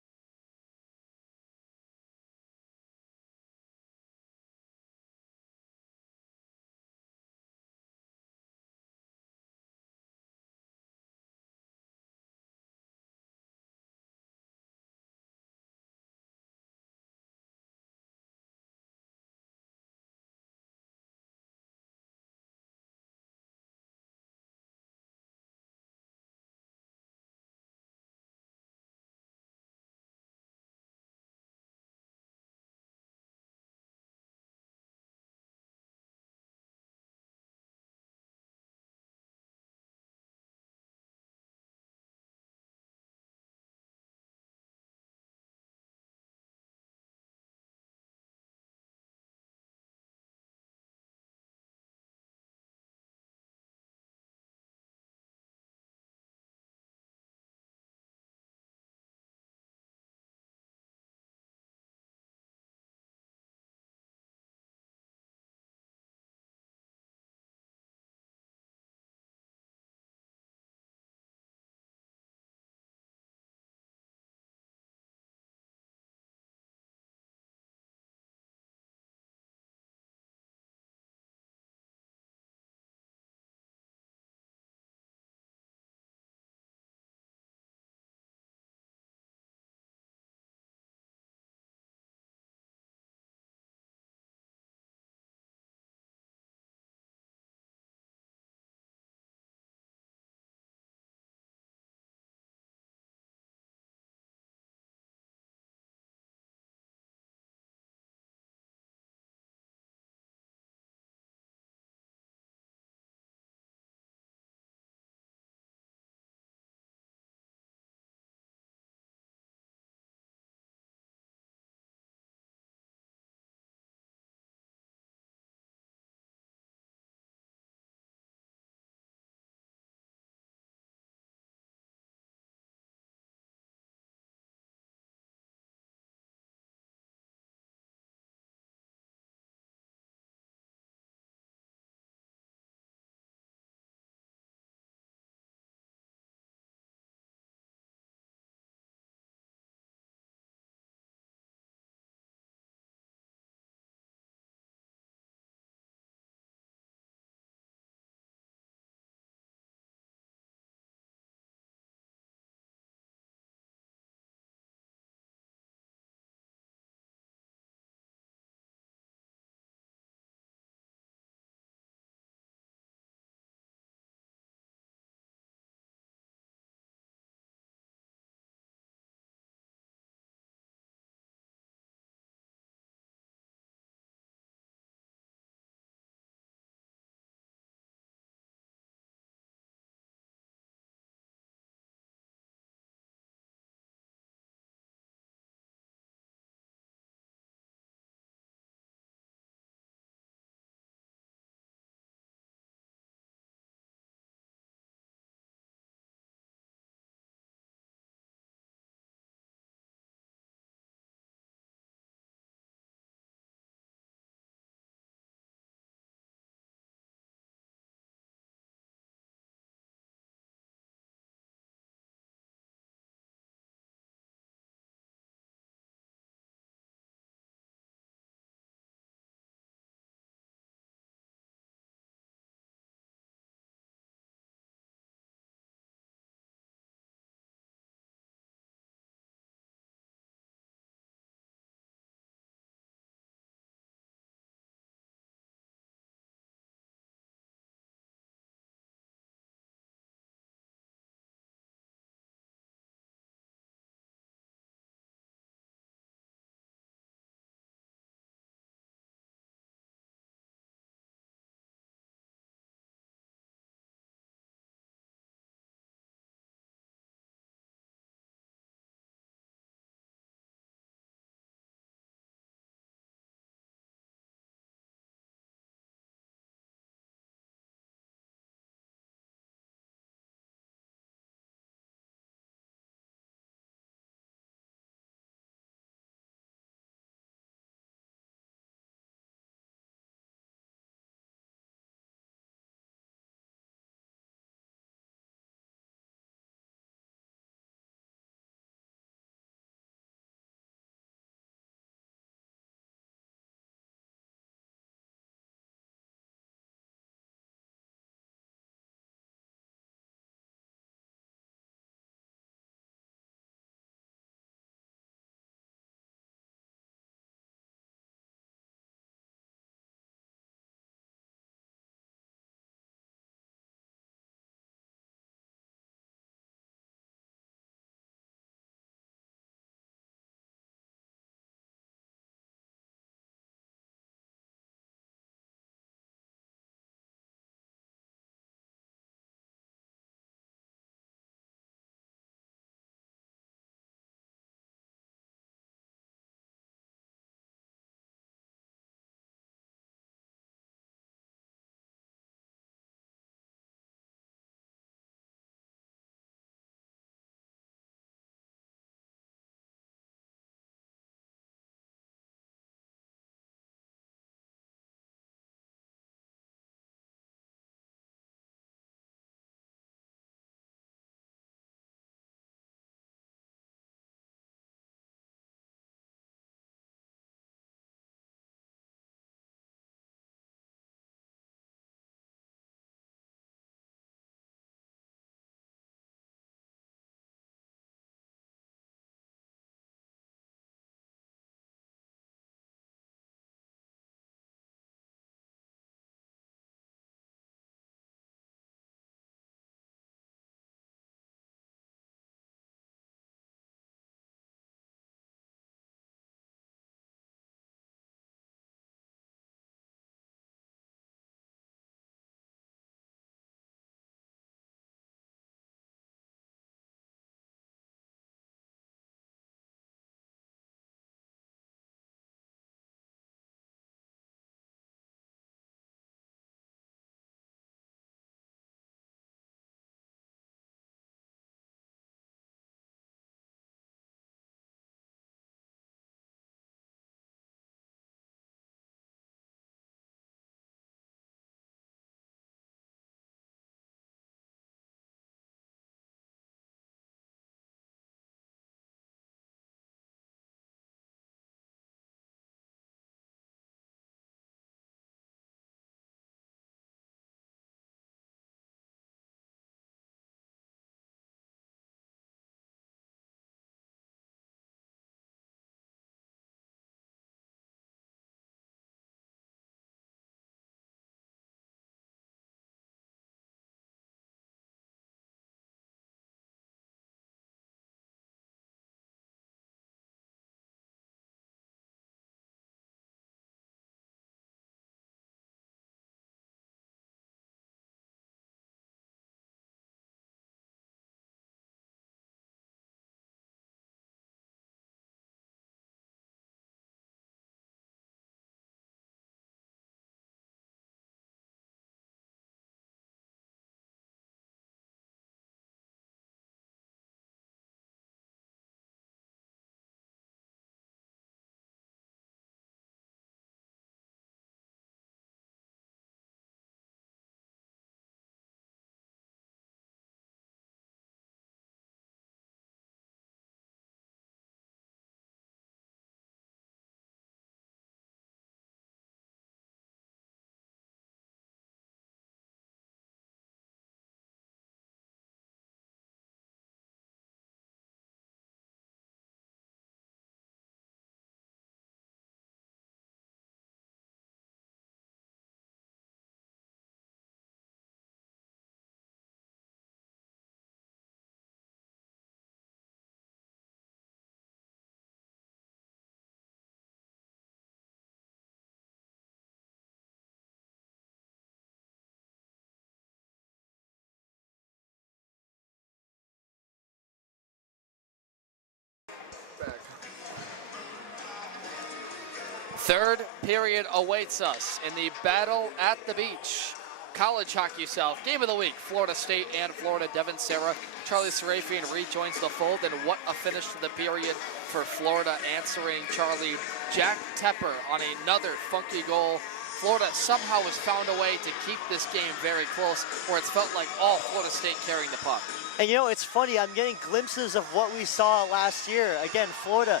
Third period awaits us in the battle at the beach. College Hockey South, game of the week, Florida State and Florida. Devin Serra, Charlie Serafian rejoins the fold, and what a finish to the period for Florida, answering Charlie. Jack Tepper on another funky goal. Florida somehow has found a way to keep this game very close, where it's felt like all Florida State carrying the puck. And you know, it's funny, I'm getting glimpses of what we saw last year. Again, Florida,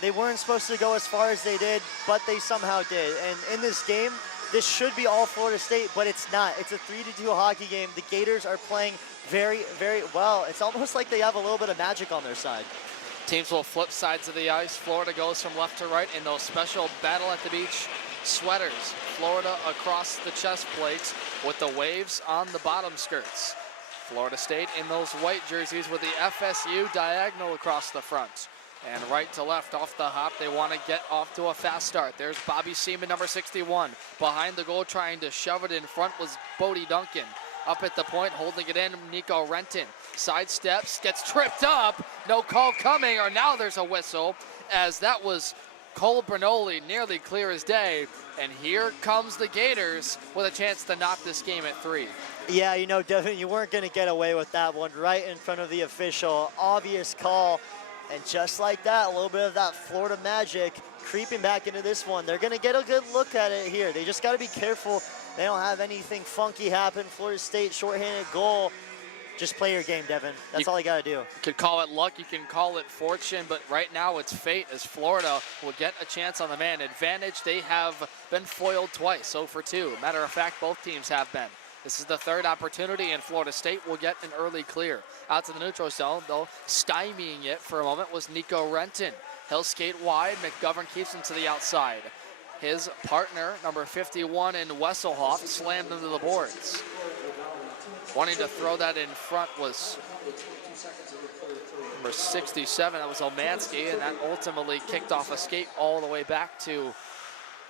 they weren't supposed to go as far as they did, but they somehow did. And in this game, this should be all Florida State, but it's not. It's a 3-2 hockey game. The Gators are playing very, very well. It's almost like they have a little bit of magic on their side. Teams will flip sides of the ice. Florida goes from left to right in those special battle at the beach sweaters. Florida across the chest plates with the waves on the bottom skirts. Florida State in those white jerseys with the FSU diagonal across the front. And right to left off the hop, they want to get off to a fast start. There's Bobby Seaman, number 61. Behind the goal, trying to shove it in front was Bodie Duncan. Up at the point, holding it in, Nico Renton. Sidesteps, gets tripped up. No call coming, or now there's a whistle, as that was Cole Bernoulli, nearly clear as day. And here comes the Gators with a chance to knock this game at 3. Yeah, you know, Devin, you weren't going to get away with that one right in front of the official. Obvious call. And just like that, a little bit of that Florida magic creeping back into this one. They're going to get a good look at it here. They just got to be careful they don't have anything funky happen. Florida State shorthanded goal. Just play your game, Devin. That's all you got to do. You could call it luck, you can call it fortune, but right now it's fate, as Florida will get a chance on the man advantage. They have been foiled twice, 0 for 2. Matter of fact, both teams have been. This is the third opportunity, and Florida State will get an early clear. Out to the neutral zone, though, stymieing it for a moment was Nico Renton. He'll skate wide. McGovern keeps him to the outside. His partner, number 51 in Wesselhoff, slammed into the boards. Wanting to throw that in front was number 67. That was Omansky, and that ultimately kicked off a skate all the way back to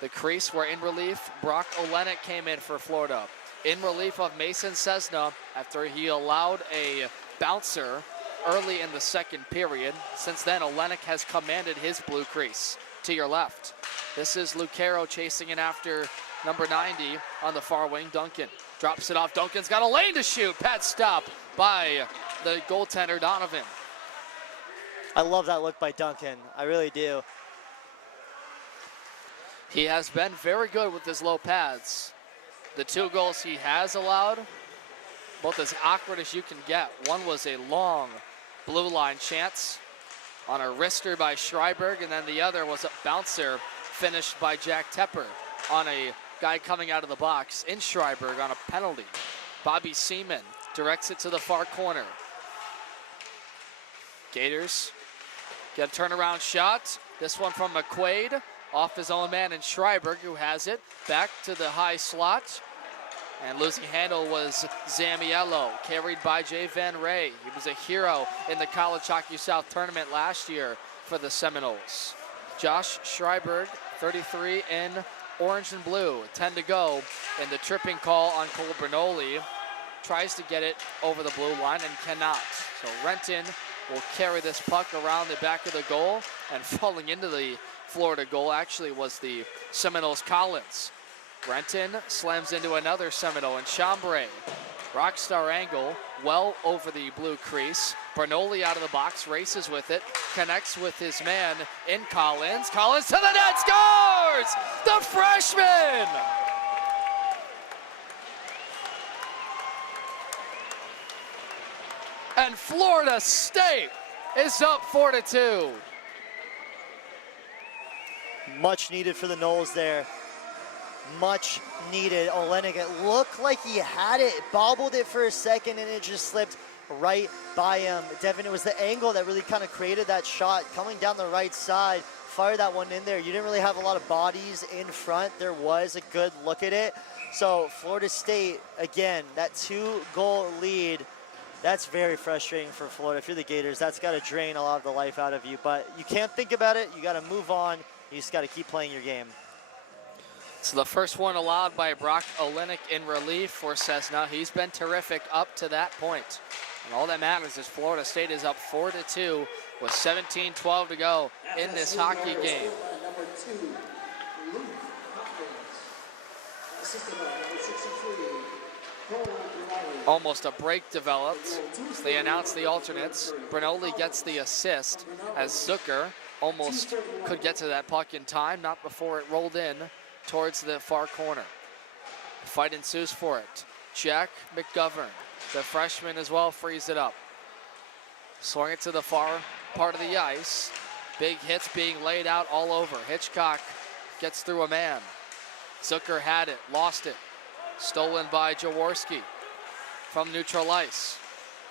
the crease, where in relief, Brock Olenek came in for Florida. In relief of Mason Cessna after he allowed a bouncer early in the second period. Since then, Olenek has commanded his blue crease. To your left, this is Lucero chasing in after number 90 on the far wing. Duncan drops it off. Duncan's got a lane to shoot. Pad stop by the goaltender, Donovan. I love that look by Duncan. I really do. He has been very good with his low pads. The 2 goals he has allowed, both as awkward as you can get. One was a long blue line chance on a wrister by Schreiberg, and then the other was a bouncer finished by Jack Tepper on a guy coming out of the box in Schreiberg on a penalty. Bobby Seaman directs it to the far corner. Gators get a turnaround shot. This one from McQuaid. Off his own man in Schreiberg, who has it. Back to the high slot. And losing handle was Zamiello, carried by Jay Van Ray. He was a hero in the College Hockey South tournament last year for the Seminoles. Josh Schreiberg, 33 in orange and blue. 10 to go. And the tripping call on Cole Bernoulli. Tries to get it over the blue line and cannot. So Renton will carry this puck around the back of the goal, and falling into the Florida goal actually was the Seminoles Collins. Renton slams into another Seminole, and Chambray, rockstar angle, well over the blue crease. Bernoulli out of the box, races with it, connects with his man in Collins. Collins to the net, scores! The freshman! And Florida State is up 4-2. Much needed for the Noles there. Much needed. Olenek, it looked like he had it, bobbled it for a second, and it just slipped right by him. Devin, it was the angle that really kind of created that shot. Coming down the right side, fired that one in there. You didn't really have a lot of bodies in front. There was a good look at it. So Florida State, again, that 2-goal lead, that's very frustrating for Florida. If you're the Gators, that's got to drain a lot of the life out of you. But you can't think about it. You got to move on. You just got to keep playing your game. So the first one allowed by Brock Olenek in relief for Cessna. He's been terrific up to that point. And all that matters is Florida State is up 4-2 with 17-12 to go in this hockey game. Assisted by number 63, Cole Brunelli. Almost a break developed. They announced the alternates. Brunelli gets the assist as Zucker almost could get to that puck in time, not before it rolled in towards the far corner. Fight ensues for it. Jack McGovern, the freshman as well, frees it up. Swung it to the far part of the ice. Big hits being laid out all over. Hitchcock gets through a man. Zucker had it, lost it. Stolen by Jaworski from neutral ice.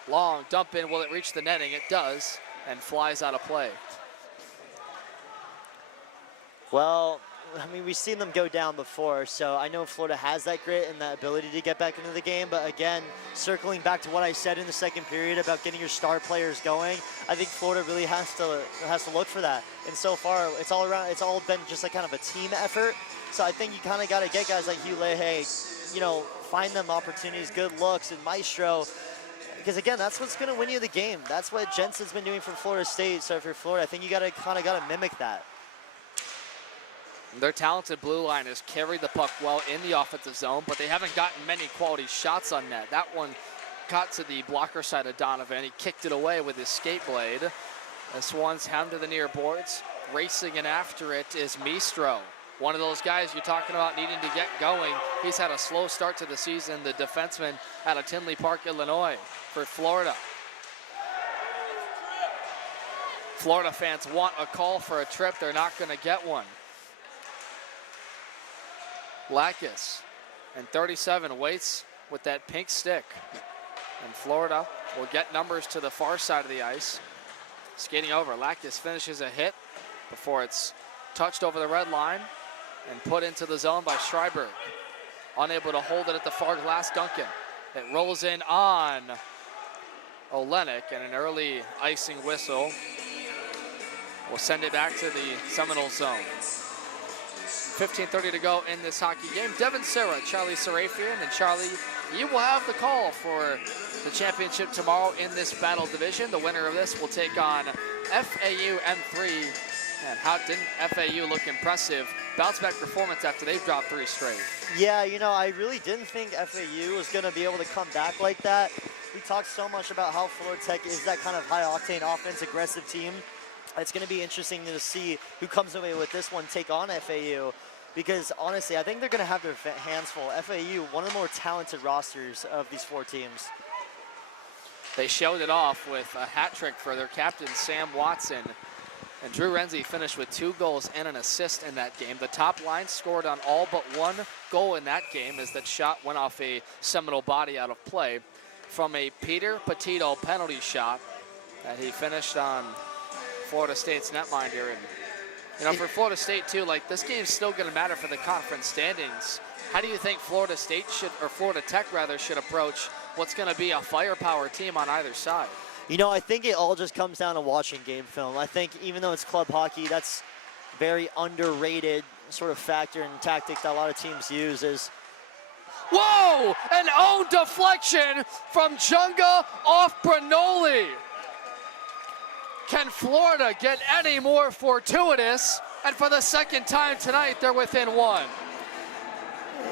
Long dump in, will it reach the netting? It does, and flies out of play. Well, I mean, we've seen them go down before, so I know Florida has that grit and that ability to get back into the game, but again, circling back to what I said in the second period about getting your star players going, I think Florida really has to look for that. And so far, it's all been just like kind of a team effort. So I think you kind of got to get guys like Hugh Leahy, you know, find them opportunities, good looks, and Maestro, because again, that's what's going to win you the game. That's what Jensen's been doing for Florida State. So if you're Florida, I think you got to mimic that. Their talented blue line has carried the puck well in the offensive zone, but they haven't gotten many quality shots on net. That one got to the blocker side of Donovan. He kicked it away with his skate blade. The Swans hound to the near boards. Racing in after it is Maestro. One of those guys you're talking about needing to get going. He's had a slow start to the season, the defenseman out of Tinley Park, Illinois, for Florida. Florida fans want a call for a trip. They're not going to get one. Lacus, and 37 waits with that pink stick. And Florida will get numbers to the far side of the ice. Skating over, Lacus finishes a hit before it's touched over the red line and put into the zone by Schreiber. Unable to hold it at the far glass, Duncan. It rolls in on Olenek, and an early icing whistle will send it back to the Seminole zone. 15:30 to go in this hockey game. Devin Serra, Charlie Serafian, and Charlie, you will have the call for the championship tomorrow in this battle division. The winner of this will take on FAU M3. And how didn't FAU look impressive? Bounce back performance after they've dropped 3 straight. Yeah, you know, I really didn't think FAU was going to be able to come back like that. We talked so much about how Florida Tech is that kind of high-octane offense, aggressive team. It's going to be interesting to see who comes away with this one, take on FAU. Because honestly, I think they're going to have their hands full. FAU, one of the more talented rosters of these 4 teams. They showed it off with a hat trick for their captain, Sam Watson. And Drew Renzi finished with 2 goals and an assist in that game. The top line scored on all but 1 goal in that game as that shot went off a Seminole body out of play from a Peter Petito penalty shot that he finished on Florida State's netminder. And you know, for Florida State too, like, this game's still going to matter for the conference standings. How do you think Florida State should, or Florida Tech rather, should approach what's going to be a firepower team on either side? You know, I think it all just comes down to watching game film. I think even though it's club hockey, that's very underrated sort of factor and tactic that a lot of teams use is. Whoa! An own deflection from Junga off Brunoli. Can Florida get any more fortuitous? And for the second time tonight, they're within 1.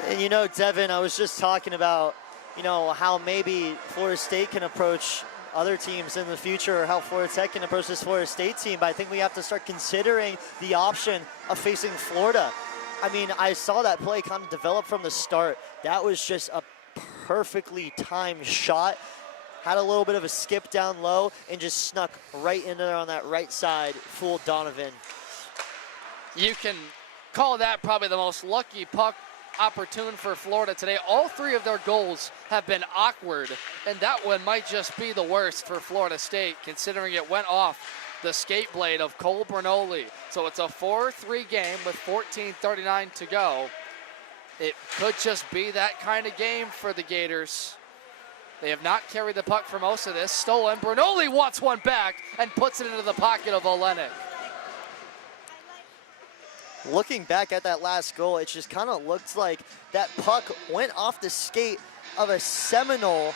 And you know, Devin, I was just talking about, you know, how maybe Florida State can approach other teams in the future, or how Florida Tech can approach this Florida State team. But I think we have to start considering the option of facing Florida. I mean, I saw that play kind of develop from the start. That was just a perfectly timed shot. Had a little bit of a skip down low and just snuck right in there on that right side, fooled Donovan. You can call that probably the most lucky puck opportune for Florida today. All 3 of their goals have been awkward, and that one might just be the worst for Florida State, considering it went off the skate blade of Cole Brunoli. So it's a 4-3 game with 14:39 to go. It could just be that kind of game for the Gators. They have not carried the puck for most of this. Stolen. Brunoli wants one back and puts it into the pocket of Olenek. Looking back at that last goal, it just kind of looked like that puck went off the skate of a Seminole.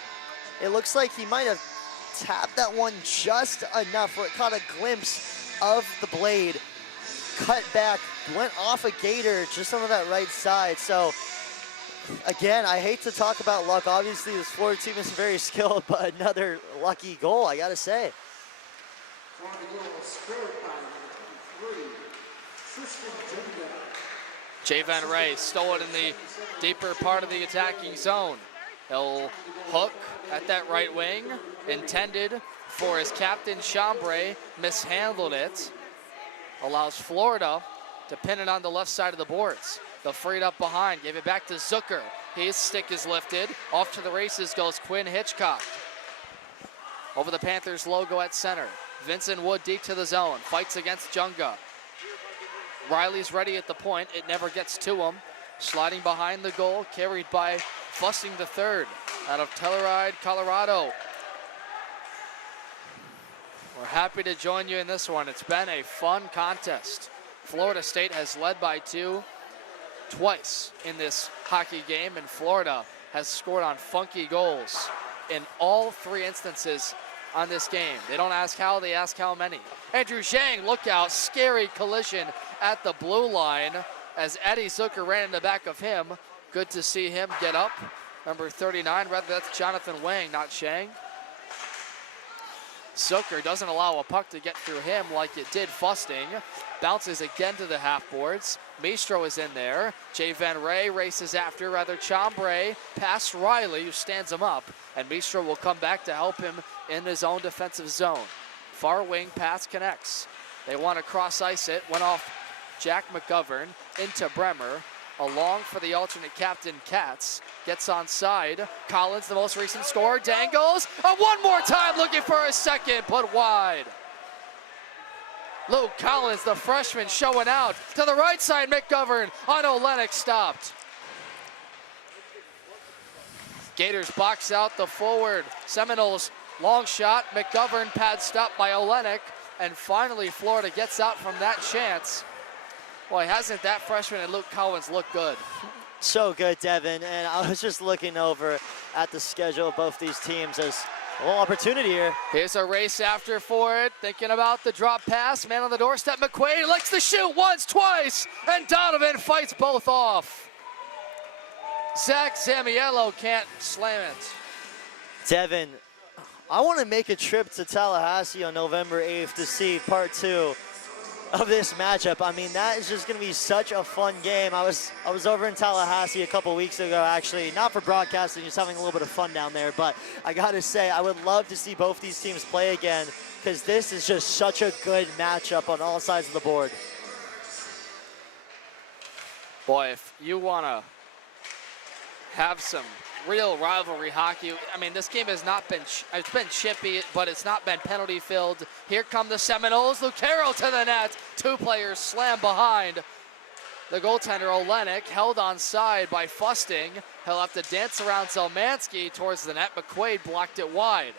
It looks like he might have tapped that one just enough where it caught a glimpse of the blade, cut back, went off a Gator just on that right side. So again, I hate to talk about luck. Obviously, this Florida team is very skilled, but another lucky goal, I gotta say. Trying to go scored by number 23, Tristan Junga. Jay Van Ray stole it in the deeper part of the attacking zone. He'll hook at that right wing, intended for his captain, Chambray, mishandled it. Allows Florida to pin it on the left side of the boards. They'll free it up behind, gave it back to Zucker. His stick is lifted. Off to the races goes Quinn Hitchcock. Over the Panthers logo at center. Vincent Wood deep to the zone, fights against Junga. Riley's ready at the point, it never gets to him. Sliding behind the goal, carried by Fussing III out of Telluride, Colorado. We're happy to join you in this one. It's been a fun contest. Florida State has led by 2 twice in this hockey game, and Florida has scored on funky goals in all 3 instances on this game. They don't ask how, they ask how many. Andrew Zhang, look out, scary collision at the blue line as Eddie Zucker ran in the back of him. Good to see him get up. Number 39, rather that's Jonathan Wang, not Zhang. Zucker doesn't allow a puck to get through him like it did Fusting. Bounces again to the half boards. Maestro is in there. Jay Van Ray races after, rather Chambray past Riley, who stands him up, and Maestro will come back to help him in his own defensive zone. Far wing pass connects. They want to cross ice it. Went off Jack McGovern into Bremer. Along for the alternate captain, Katz. Gets onside. Collins, the most recent scorer, dangles. One more time looking for a second, put wide. Luke Collins, the freshman, showing out. To the right side, McGovern on Olenek, stopped. Gators box out the forward. Seminoles, long shot. McGovern pad stopped by Olenek. And finally, Florida gets out from that chance. Boy, hasn't that freshman and Luke Collins looked good? So good, Devin. And I was just looking over at the schedule of both these teams as a little opportunity here. Here's a race after for it. Thinking about the drop pass. Man on the doorstep. McQuaid likes to shoot once, twice. And Donovan fights both off. Zach Zamiello can't slam it. Devin, I want to make a trip to Tallahassee on November 8th to see part 2 of this matchup. I mean, that is just going to be such a fun game. I was over in Tallahassee a couple weeks ago, actually, not for broadcasting, just having a little bit of fun down there. But I got to say, I would love to see both these teams play again because this is just such a good matchup on all sides of the board. Boy, if you want to have some real rivalry hockey. I mean, this game has not been, it's been chippy, but it's not been penalty filled. Here come the Seminoles. Lucero to the net. 2 players slam behind. The goaltender, Olenek, held onside by Fusting. He'll have to dance around Zelmansky towards the net. McQuaid blocked it wide.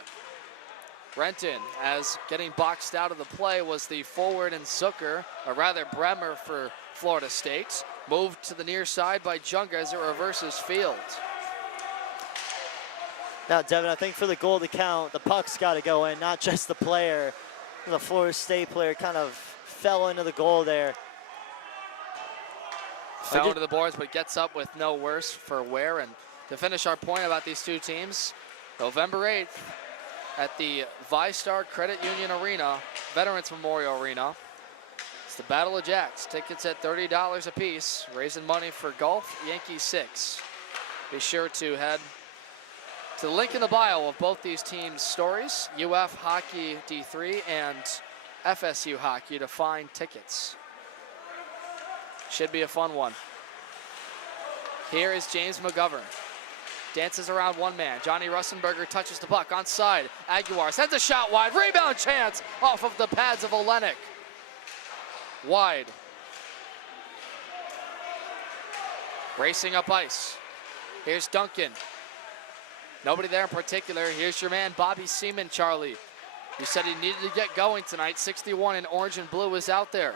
Renton, as getting boxed out of the play, was the forward and Zucker, or rather Bremer for Florida State. Moved to the near side by Junga as it reverses field. Now, Devin, I think for the goal to count, the puck's got to go in, not just the player. The Florida State player kind of fell into the goal there. Fell into the boards, but gets up with no worse for wear. And to finish our point about these 2 teams, November 8th at the ViStar Credit Union Arena, Veterans Memorial Arena. It's the Battle of Jacks. Tickets at $30 a piece, raising money for Golf Yankee 6. Be sure to head to the link in the bio of both these teams' stories, UF Hockey D3 and FSU Hockey, to find tickets. Should be a fun one. Here is James McGovern. Dances around one man. Johnny Russenberger touches the puck onside. Aguilar sends a shot wide. Rebound chance off of the pads of Olenek. Wide. Racing up ice. Here's Duncan. Nobody there in particular. Here's your man, Bobby Seaman, Charlie. He said he needed to get going tonight. 61 in orange and blue is out there.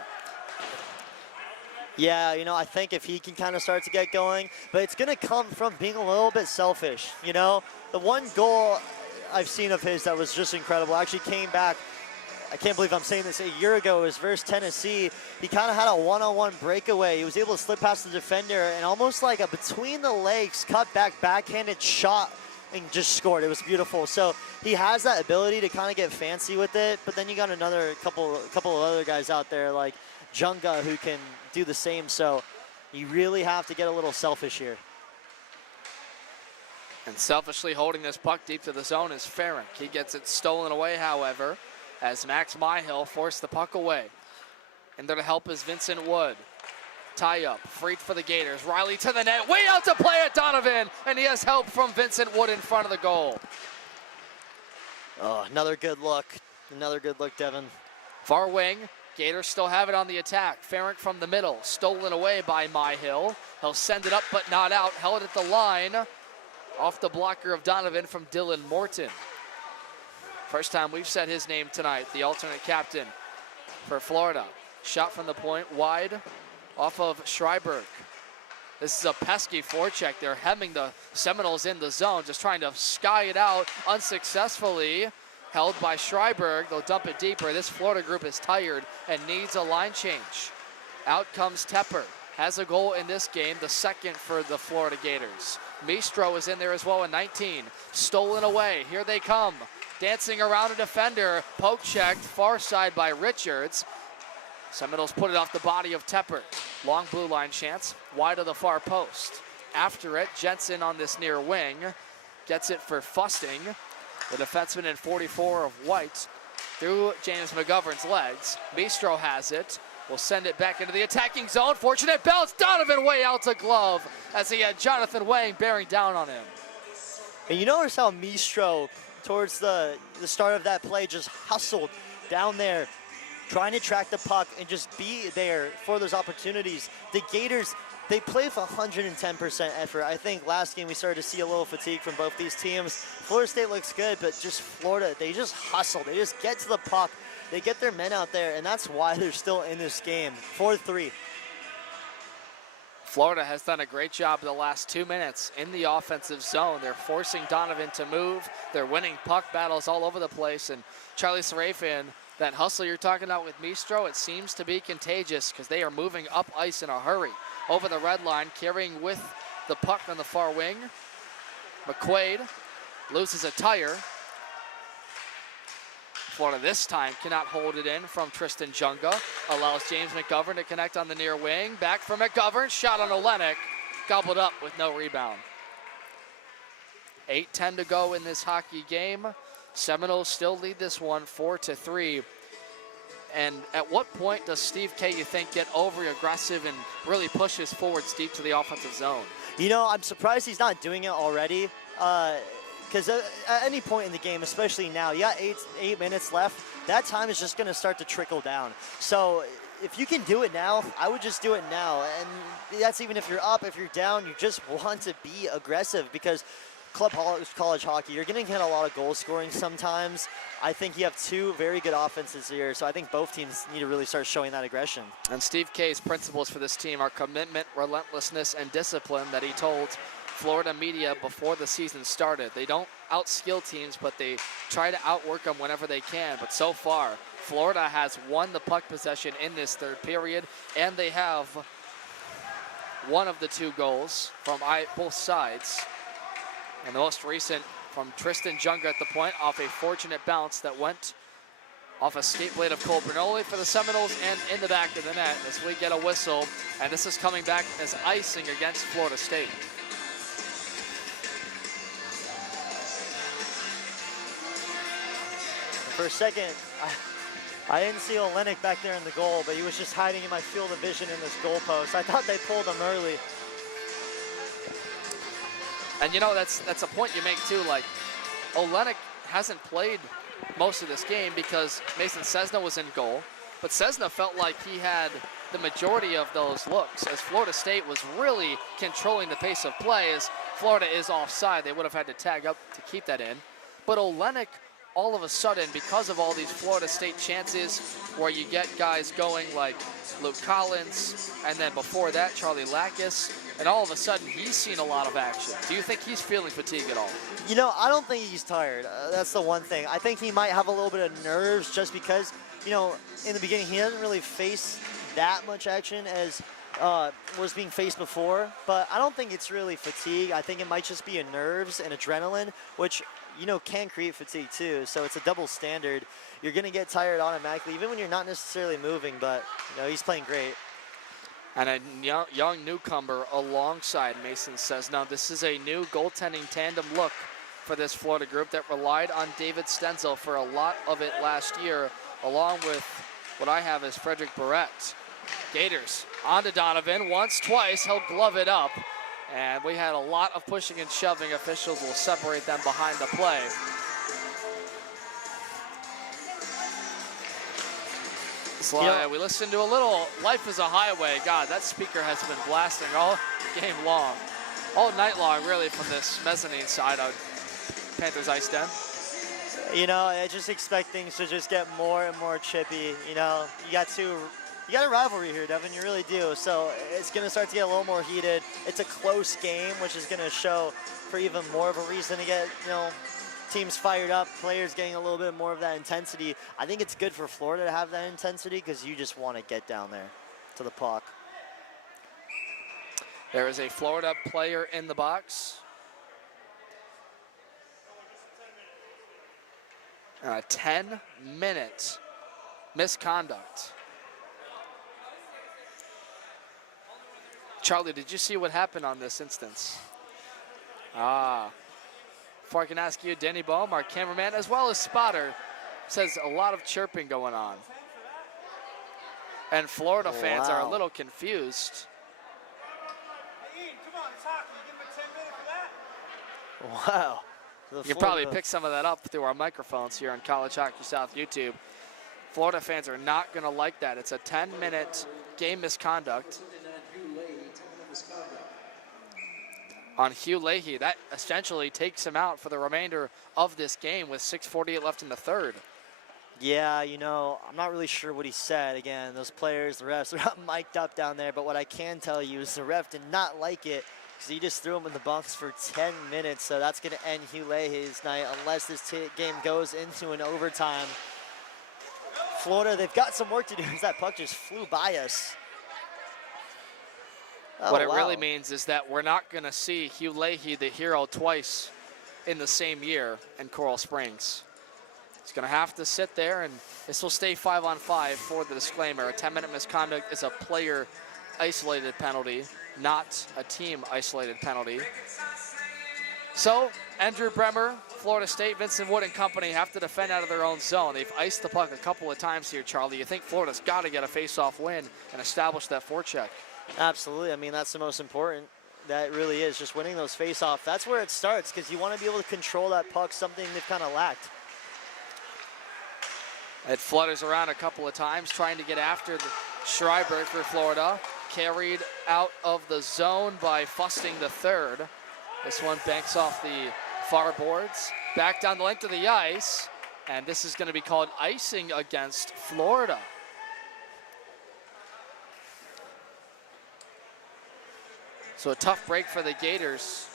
Yeah, you know, I think if he can kind of start to get going, but it's going to come from being a little bit selfish, you know? The one goal I've seen of his that was just incredible actually came back I can't believe I'm saying this, a year ago, it was versus Tennessee. He kind of had a one-on-one breakaway. He was able to slip past the defender and almost like a between the legs, cut back, backhanded shot and just scored. It was beautiful. So he has that ability to kind of get fancy with it, but then you got another couple of other guys out there like Junga who can do the same. So you really have to get a little selfish here. And selfishly holding this puck deep to the zone is Farron. He gets it stolen away, however, as Max Myhill forced the puck away. And there to help is Vincent Wood. Tie up, freed for the Gators. Riley to the net, way out to play it, Donovan, and he has help from Vincent Wood in front of the goal. Oh, another good look, Devin. Far wing, Gators still have it on the attack. Farron from the middle, stolen away by Myhill. He'll send it up, but not out, held at the line. Off the blocker of Donovan from Dylan Morton. First time we've said his name tonight, the alternate captain for Florida. Shot from the point, wide, off of Schreiberg. This is a pesky forecheck. They're hemming the Seminoles in the zone, just trying to sky it out unsuccessfully. Held by Schreiberg, they'll dump it deeper. This Florida group is tired and needs a line change. Out comes Tepper. Has a goal in this game, the second for the Florida Gators. Mistro is in there as well in 19. Stolen away, here they come. Dancing around a defender, poke checked, far side by Richards. Seminoles put it off the body of Tepper. Long blue line chance, wide of the far post. After it, Jensen on this near wing. Gets it for Fusting. The defenseman in 44 of White through James McGovern's legs. Mistro has it. Will send it back into the attacking zone. Fortunate bounce. Donovan way out to glove as he had Jonathan Wang bearing down on him. And you notice how Mistro, towards the start of that play, just hustled down there, trying to track the puck and just be there for those opportunities. The Gators, they play with 110% effort. I think last game we started to see a little fatigue from both these teams. Florida State looks good, but just Florida, they just hustle. They just get to the puck. They get their men out there, and that's why they're still in this game. 4-3. Florida has done a great job the last 2 minutes in the offensive zone. They're forcing Donovan to move. They're winning puck battles all over the place. And Charlie Serafin, that hustle you're talking about with Mistro, it seems to be contagious because they are moving up ice in a hurry. Over the red line, carrying with the puck on the far wing. McQuaid loses a tire. Florida this time cannot hold it in from Tristan Junga. Allows James McGovern to connect on the near wing. Back for McGovern, shot on Olenek. Gobbled up with no rebound. 8:10 to go in this hockey game. Seminoles still lead this one 4-3. And at what point does Steve K, you think, get overly aggressive and really push his forwards deep to the offensive zone? You know, I'm surprised he's not doing it already. Because at any point in the game, especially now, you got eight minutes left, that time is just going to start to trickle down. So if you can do it now, I would just do it now. And that's even if you're up, if you're down, you just want to be aggressive because college hockey, you're going to get a lot of goal scoring sometimes. I think you have two very good offenses here, so I think both teams need to really start showing that aggression. And Steve K's principles for this team are commitment, relentlessness, and discipline that he told Florida media before the season started. They don't outskill teams, but they try to outwork them whenever they can. But so far, Florida has won the puck possession in this third period, and they have one of the two goals from both sides. And the most recent from Tristan Junga at the point off a fortunate bounce that went off a skate blade of Cole Bernoulli for the Seminoles and in the back of the net as we get a whistle. And this is coming back as icing against Florida State. For a second, I didn't see Olenek back there in the goal, but he was just hiding in my field of vision in this goalpost. I thought they pulled him early. And you know, that's a point you make too. Like, Olenek hasn't played most of this game because Mason Cessna was in goal, but Cessna felt like he had the majority of those looks as Florida State was really controlling the pace of play. As Florida is offside, they would have had to tag up to keep that in. But Olenek all of a sudden, because of all these Florida State chances where you get guys going like Luke Collins, and then before that, Charlie Lackus, and all of a sudden he's seen a lot of action. Do you think he's feeling fatigue at all? You know, I don't think he's tired. That's the one thing. I think he might have a little bit of nerves just because, you know, in the beginning he doesn't really face that much action as was being faced before, but I don't think it's really fatigue. I think it might just be a nerves and adrenaline, which, you know, can create fatigue too. So it's a double standard. You're going to get tired automatically, even when you're not necessarily moving, but, you know, he's playing great. And a young newcomer alongside Mason says, now this is a new goaltending tandem look for this Florida group that relied on David Stenzel for a lot of it last year, along with what I have as Frederick Barrett. Gators on to Donovan once, twice, he'll glove it up. And we had a lot of pushing and shoving. Officials will separate them behind the play. So, we listened to a little Life is a Highway. God, that speaker has been blasting all game long. All night long, really, from this mezzanine side of Panthers IceDen. You know, I just expect things to just get more and more chippy. You know, you got a rivalry here, Devin, you really do. So it's going to start to get a little more heated. It's a close game, which is going to show for even more of a reason to get, you know, teams fired up, players getting a little bit more of that intensity. I think it's good for Florida to have that intensity because you just want to get down there to the puck. There is a Florida player in the box. 10-minute misconduct. Charlie, did you see what happened on this instance? Before I can ask you, Denny Bohm, our cameraman, as well as Spotter, says a lot of chirping going on. And Florida fans are a little confused. Hey, Ian, come on, talk. You give him a 10-minute for that? Wow. You can probably pick some of that up through our microphones here on College Hockey South YouTube. Florida fans are not going to like that. It's a 10-minute game misconduct on Hugh Leahy. That essentially takes him out for the remainder of this game with 6:48 left in the third. Yeah, you know, I'm not really sure what he said. Again, those players, the refs, they're not mic'd up down there, but what I can tell you is the ref did not like it because he just threw him in the box for 10 minutes, so that's going to end Hugh Leahy's night unless this game goes into an overtime. Florida, they've got some work to do because that puck just flew by us. Oh, what it really means is that we're not going to see Hugh Leahy, the hero, twice in the same year in Coral Springs. He's going to have to sit there, and this will stay 5-on-5 for the disclaimer. A 10-minute misconduct is a player-isolated penalty, not a team-isolated penalty. So, Andrew Bremer, Florida State, Vincent Wood and company have to defend out of their own zone. They've iced the puck a couple of times here, Charlie. You think Florida's got to get a face-off win and establish that forecheck. Absolutely. I mean, that's the most important. That really is just winning those face-off. That's where it starts because you want to be able to control that puck, something they've kind of lacked. It flutters around a couple of times trying to get after the Schreiber for Florida. Carried out of the zone by Fusting the third. This one banks off the far boards. Back down the length of the ice. And this is going to be called icing against Florida. So a tough break for the Gators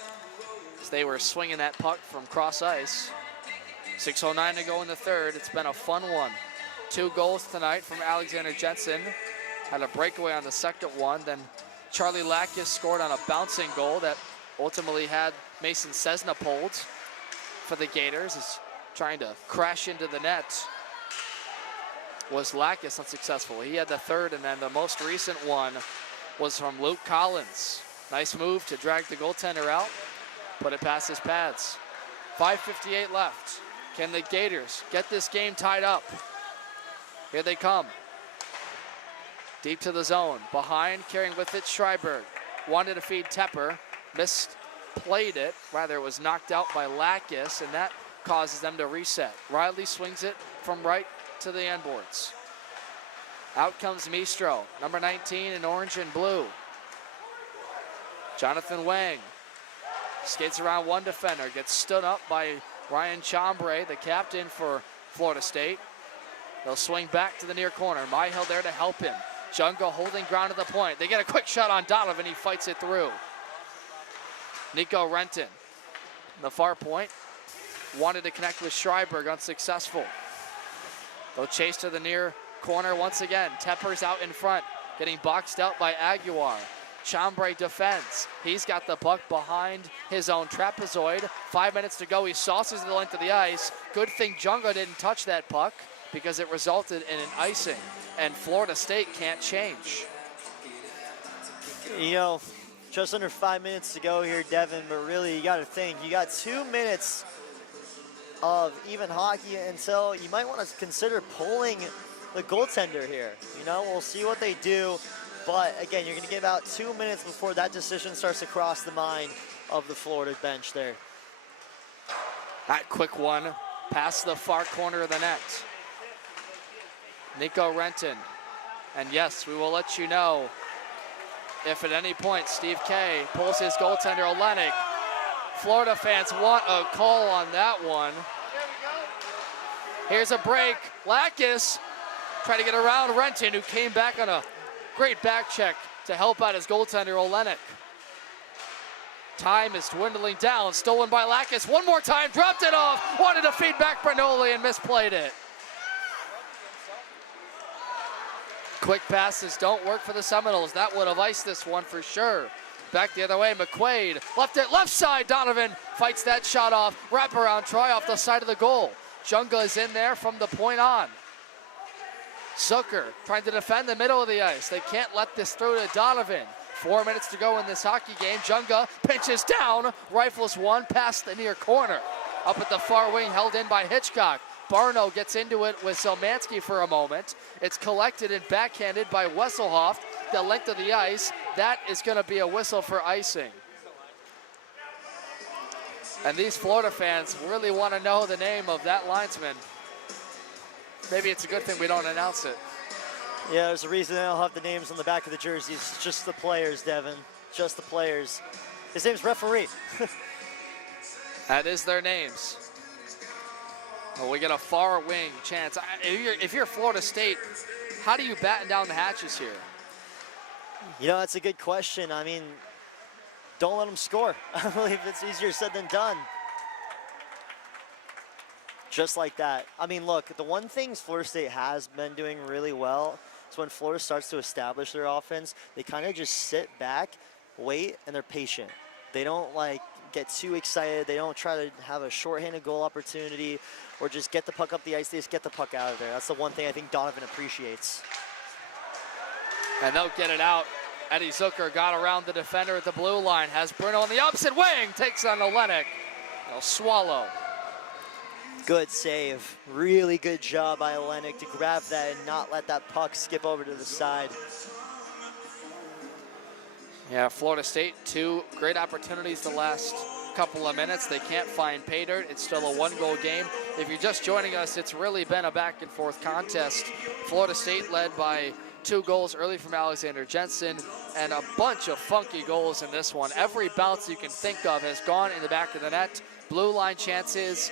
as they were swinging that puck from cross ice. 6:09 to go in the third. It's been a fun one. 2 goals tonight from Alexander Jensen. Had a breakaway on the second one. Then Charlie Lackus scored on a bouncing goal that ultimately had Mason Cessna pulled for the Gators. He's trying to crash into the net. Was Lackus unsuccessful? He had the third, and then the most recent one was from Luke Collins. Nice move to drag the goaltender out, put it past his pads. 5:58 left. Can the Gators get this game tied up? Here they come. Deep to the zone. Behind, carrying with it, Schreiber. Wanted to feed Tepper. Misplayed it. Rather, it was knocked out by Lackus, and that causes them to reset. Riley swings it from right to the end boards. Out comes Mistro, number 19 in orange and blue. Jonathan Wang skates around one defender, gets stood up by Ryan Chambray, the captain for Florida State. They'll swing back to the near corner. Myhill there to help him. Jungo holding ground at the point. They get a quick shot on Donovan. He fights it through. Nico Renton, the far point, wanted to connect with Schreiberg, unsuccessful. They'll chase to the near corner once again. Tepper's out in front, getting boxed out by Aguiar. Chambray defends. He's got the puck behind his own trapezoid. 5 minutes to go. He saucers the length of the ice. Good thing Jungo didn't touch that puck because it resulted in an icing. And Florida State can't change. You know, just under 5 minutes to go here, Devin, but really you got to think, you got 2 minutes of even hockey until you might want to consider pulling the goaltender here. You know, we'll see what they do, but again, you're going to give out 2 minutes before that decision starts to cross the mind of the Florida bench there. That quick one past the far corner of the net. Nico Renton, and yes, we will let you know if at any point Steve K pulls his goaltender Olenek. Florida fans want a call on that one. Here's a break. Lakis trying to get around Renton, who came back on a great back check to help out his goaltender Olenek. Time is dwindling down, stolen by Lakis. One more time, dropped it off, wanted to feed back Bernoulli and misplayed it. Quick passes don't work for the Seminoles. That would have iced this one for sure. Back the other way, McQuaid, left side, Donovan fights that shot off. Wraparound try off the side of the goal. Junga is in there from the point on. Zucker trying to defend the middle of the ice. They can't let this through to Donovan. 4 minutes to go in this hockey game. Junga pinches down, rifles one past the near corner. Up at the far wing, held in by Hitchcock. Barno gets into it with Zelmansky for a moment. It's collected and backhanded by Wesselhoff, the length of the ice. That is going to be a whistle for icing. And these Florida fans really want to know the name of that linesman. Maybe it's a good thing we don't announce it. Yeah, there's a reason they don't have the names on the back of the jerseys. It's just the players, Devin. Just the players. His name's referee. That is their names. Well, we get a far wing chance. If you're Florida State, how do you batten down the hatches here? You know, that's a good question. I mean, don't let them score. I believe it's easier said than done. Just like that. I mean, look, the one thing Florida State has been doing really well is when Florida starts to establish their offense, they kind of just sit back, wait, and they're patient. They don't, like, get too excited. They don't try to have a shorthanded goal opportunity or just get the puck up the ice. They just get the puck out of there. That's the one thing I think Donovan appreciates. And they'll get it out. Eddie Zucker got around the defender at the blue line. Has Bruno on the opposite wing. Takes on Olenek. They'll swallow. Good save. Really good job by Olenek to grab that and not let that puck skip over to the side. Yeah, Florida State, 2 great opportunities the last couple of minutes. They can't find pay dirt. It's still a 1-goal game. If you're just joining us, it's really been a back and forth contest. Florida State led by 2 goals early from Alexander Jensen and a bunch of funky goals in this one. Every bounce you can think of has gone in the back of the net. Blue line chances,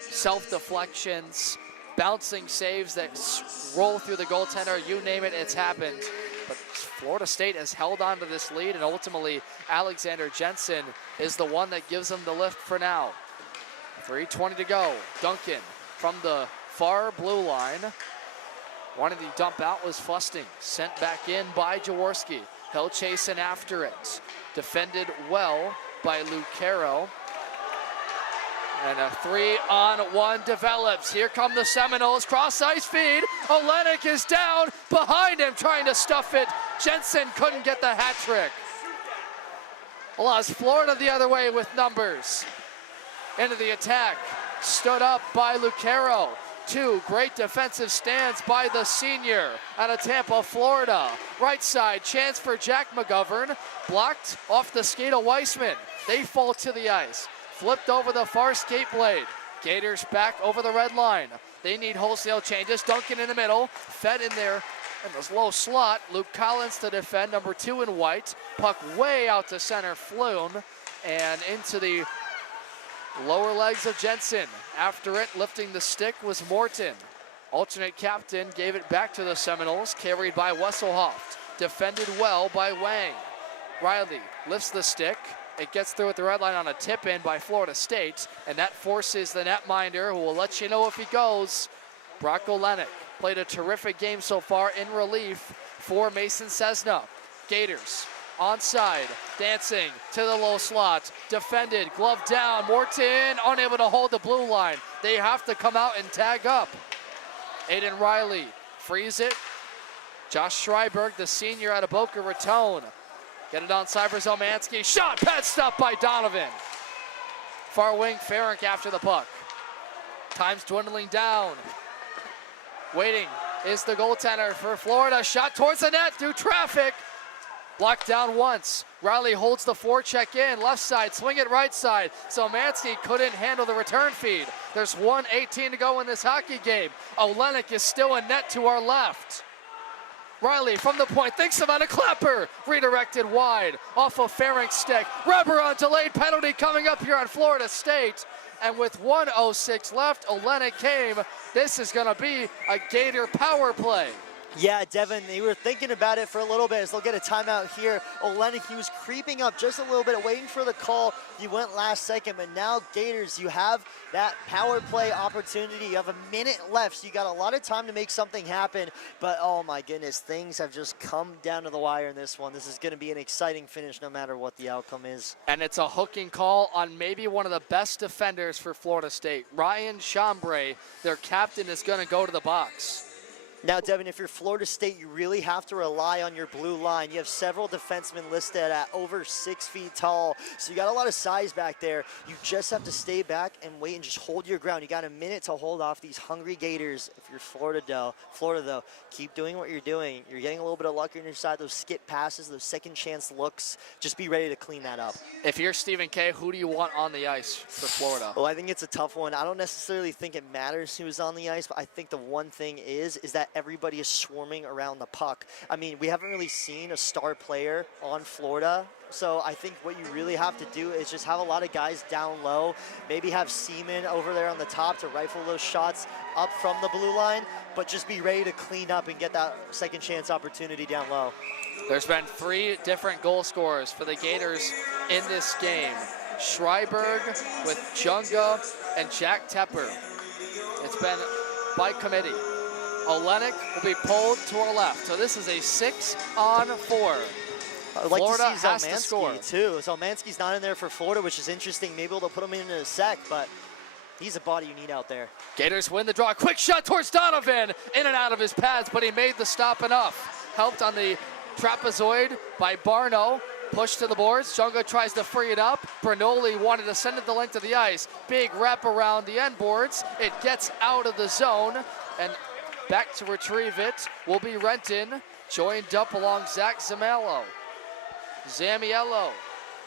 self-deflections, bouncing saves that roll through the goaltender, you name it, it's happened. But Florida State has held on to this lead, and ultimately Alexander Jensen is the one that gives them the lift for now. 3:20 to go. Duncan from the far blue line. Wanted to dump out was Fusting. Sent back in by Jaworski. He'll chase in after it. Defended well by Lucero. And a 3-on-1 develops. Here come the Seminoles. Cross ice feed. Olenek is down behind him trying to stuff it. Jensen couldn't get the hat trick. Lost Florida the other way with numbers. Into the attack. Stood up by Lucero. 2 great defensive stands by the senior out of Tampa, Florida. Right side, chance for Jack McGovern. Blocked off the skate of Weissman. They fall to the ice. Flipped over the far skate blade. Gators back over the red line. They need wholesale changes. Duncan in the middle. Fed in there in this low slot. Luke Collins to defend, number 2 in white. Puck way out to center, Flume. And into the Lower legs of Jensen. After it, lifting the stick was Morton. Alternate captain gave it back to the Seminoles, carried by Wesselhoft. Defended well by Wang. Riley lifts the stick. It gets through at the red line on a tip-in by Florida State, and that forces the netminder, who will let you know if he goes. Brock Olenek played a terrific game so far in relief for Mason Cessna. Gators onside, dancing to the low slot, defended, glove down, Morton unable to hold the blue line. They have to come out and tag up. Aiden Riley frees it. Josh Schreiberg, the senior out of Boca Raton. Get it onside for Zelmansky. Shot, pad stop by Donovan. Far wing, Ferenc after the puck. Time's dwindling down. Waiting is the goaltender for Florida. Shot towards the net through traffic. Blocked down once. Riley holds the forecheck in. Left side, swing it right side. Zelmansky couldn't handle the return feed. There's 1:18 to go in this hockey game. Olenek is still in net to our left. Riley from the point, thinks about a clapper. Redirected wide, off of Ferenc's stick. Rubber on delayed penalty coming up here on Florida State. And with 1:06 left, Olenek came. This is gonna be a Gator power play. Yeah, Devin, they were thinking about it for a little bit as they'll get a timeout here. Olenek, he was creeping up just a little bit, waiting for the call. He went last second, but now Gators, you have that power play opportunity. You have a minute left, so you got a lot of time to make something happen. But oh my goodness, things have just come down to the wire in this one. This is gonna be an exciting finish no matter what the outcome is. And it's a hooking call on maybe one of the best defenders for Florida State. Ryan Chambray, their captain, is gonna go to the box. Now, Devin, if you're Florida State, you really have to rely on your blue line. You have several defensemen listed at over 6 feet tall, so you got a lot of size back there. You just have to stay back and wait and just hold your ground. You got a minute to hold off these hungry Gators. If you're Florida, though, keep doing what you're doing. You're getting a little bit of luck on your side. Those skip passes, those second chance looks, just be ready to clean that up. If you're Stephen K., who do you want on the ice for Florida? Well, I think it's a tough one. I don't necessarily think it matters who's on the ice, but I think the one thing is that everybody is swarming around the puck. I mean, we haven't really seen a star player on Florida, so I think what you really have to do is just have a lot of guys down low, maybe have Seaman over there on the top to rifle those shots up from the blue line, but just be ready to clean up and get that second chance opportunity down low. There's been 3 different goal scorers for the Gators in this game. Schreiberg with Junga and Jack Tepper. It's been by committee. Olenek will be pulled to our left. So this is a 6-on-4. I'd like Florida to see has to score. Zelmansky too. Zelmansky's not in there for Florida, which is interesting. Maybe they'll put him in a sec, but he's a body you need out there. Gators win the draw. Quick shot towards Donovan. In and out of his pads, but he made the stop enough. Helped on the trapezoid by Barno. Push to the boards. Junga tries to free it up. Bernoulli wanted to send it the length of the ice. Big wrap around the end boards. It gets out of the zone, and back to retrieve it will be Renton, joined up along Zach Zamiello. Zamiello,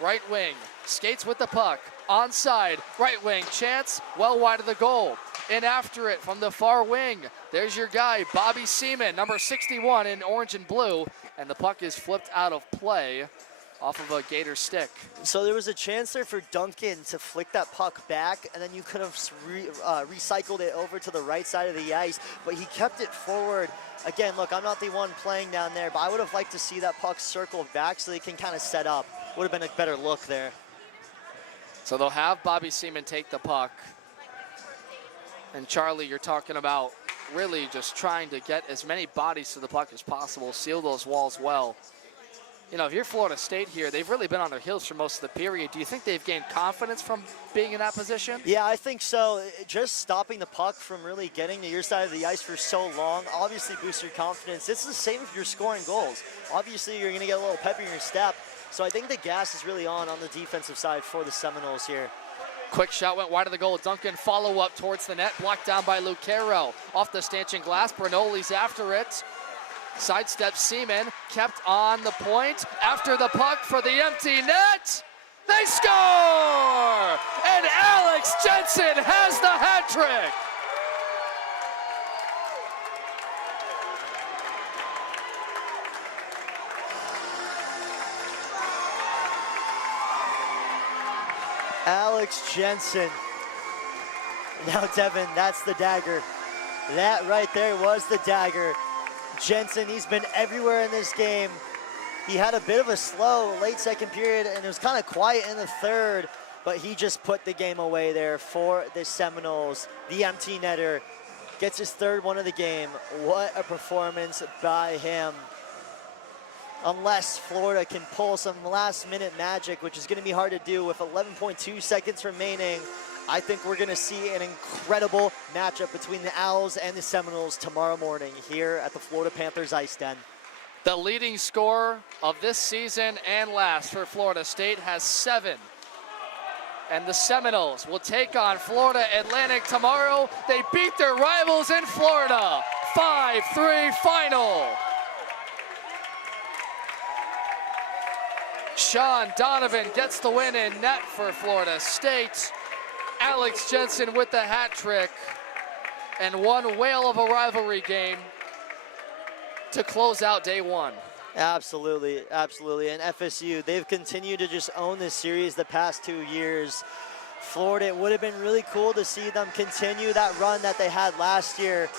right wing, skates with the puck, onside, right wing, chance, well wide of the goal. In after it from the far wing, there's your guy, Bobby Seaman, number 61 in orange and blue, and the puck is flipped out of play off of a Gator stick. So there was a chance there for Duncan to flick that puck back, and then you could have recycled it over to the right side of the ice, but he kept it forward. Again, look, I'm not the one playing down there, but I would have liked to see that puck circle back so they can kind of set up. Would have been a better look there. So they'll have Bobby Seaman take the puck. And Charlie, you're talking about really just trying to get as many bodies to the puck as possible, seal those walls well. You know, if you're Florida State here, they've really been on their heels for most of the period. Do you think they've gained confidence from being in that position? Yeah, I think so. Just stopping the puck from really getting to your side of the ice for so long obviously boosts your confidence. It's the same if you're scoring goals. Obviously, you're going to get a little pep in your step. So I think the gas is really on the defensive side for the Seminoles here. Quick shot went wide of the goal. Duncan follow up towards the net, blocked down by Lucero. Off the stanchion glass, Bernoulli's after it. Sidestep Seaman, kept on the point. After the puck for the empty net, they score! And Alex Jensen has the hat trick. Alex Alex Jensen. Now, Devin, that's the dagger. That right there was the dagger. Jensen, he's been everywhere in this game. He had a bit of a slow late second period, and it was kind of quiet in the third, but he just put the game away there for the Seminoles. The empty netter gets his third one of the game. What a performance by him. Unless Florida can pull some last-minute magic, which is going to be hard to do with 11.2 seconds remaining, I think we're going to see an incredible matchup between the Owls and the Seminoles tomorrow morning here at the Florida Panthers IceDen. The leading scorer of this season and last for Florida State has 7. And the Seminoles will take on Florida Atlantic tomorrow. They beat their rivals in Florida. 5-3 final. Sean Donovan gets the win in net for Florida State. Alex Jensen with the hat trick. And one whale of a rivalry game to close out day one. Absolutely, absolutely. And FSU, they've continued to just own this series the past 2 years. Florida, it would have been really cool to see them continue that run that they had last year.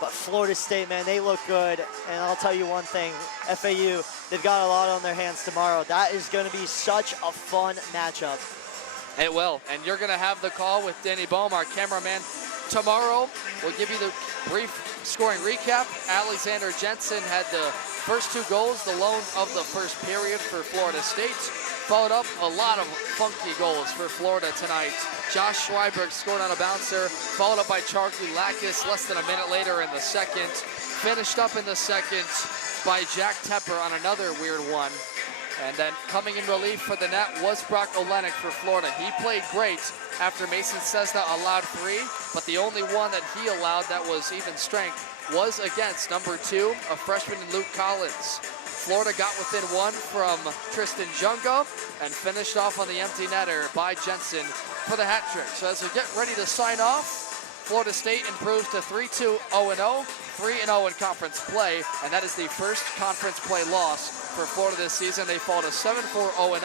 But Florida State, man, they look good. And I'll tell you one thing, FAU, they've got a lot on their hands tomorrow. That is going to be such a fun matchup. It will. And you're going to have the call with Danny Bohm, our cameraman. Tomorrow, we'll give you the brief scoring recap. Alexander Jensen had the first 2 goals, the lone of the first period for Florida State. Followed up a lot of funky goals for Florida tonight. Josh Schweiberg scored on a bouncer, followed up by Charlie Lakis less than a minute later in the second. Finished up in the second by Jack Tepper on another weird one. And then coming in relief for the net was Brock Olenek for Florida. He played great after Mason Cessna allowed 3, but the only one that he allowed that was even strength was against number 2, a freshman in Luke Collins. Florida got within 1 from Tristan Jungo and finished off on the empty netter by Jensen for the hat trick. So as we get ready to sign off, Florida State improves to 3-2-0-0, 3-0 in conference play, and that is the first conference play loss for Florida this season. They fall to 7-4-0-0,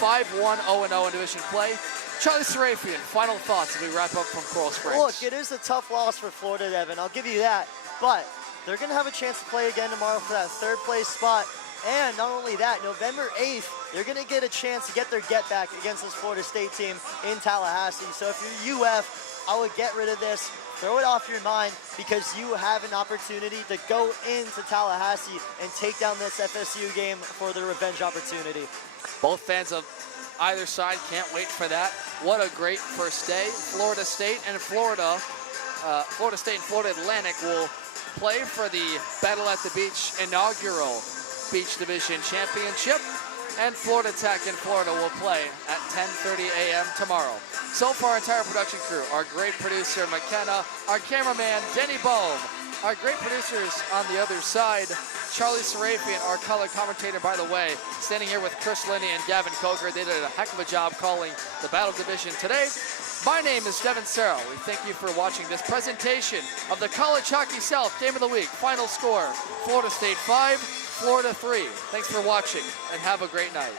5-1-0-0 in division play. Charlie Serafian, final thoughts as we wrap up from Coral Springs. Look, it is a tough loss for Florida, Devin. I'll give you that. But they're going to have a chance to play again tomorrow for that 3rd place spot. And not only that, November 8th, they're going to get a chance to get their get back against this Florida State team in Tallahassee. So if you're UF, I would get rid of this. Throw it off your mind because you have an opportunity to go into Tallahassee and take down this FSU game for the revenge opportunity. Both fans of either side can't wait for that. What a great first day. Florida State and Florida Atlantic will play for the Battle at the Beach inaugural Beach Division Championship. And Florida Tech in Florida will play at 10:30 a.m. tomorrow. So far, our entire production crew, our great producer McKenna, our cameraman Denny Bohm, our great producers on the other side, Charlie Serafian, our color commentator, by the way, standing here with Chris Linney and Gavin Coker. They did a heck of a job calling the Battle Division today. My name is Devin Serrell. We thank you for watching this presentation of the College Hockey South Game of the Week. Final score, Florida State 5, Florida 3. Thanks for watching and have a great night.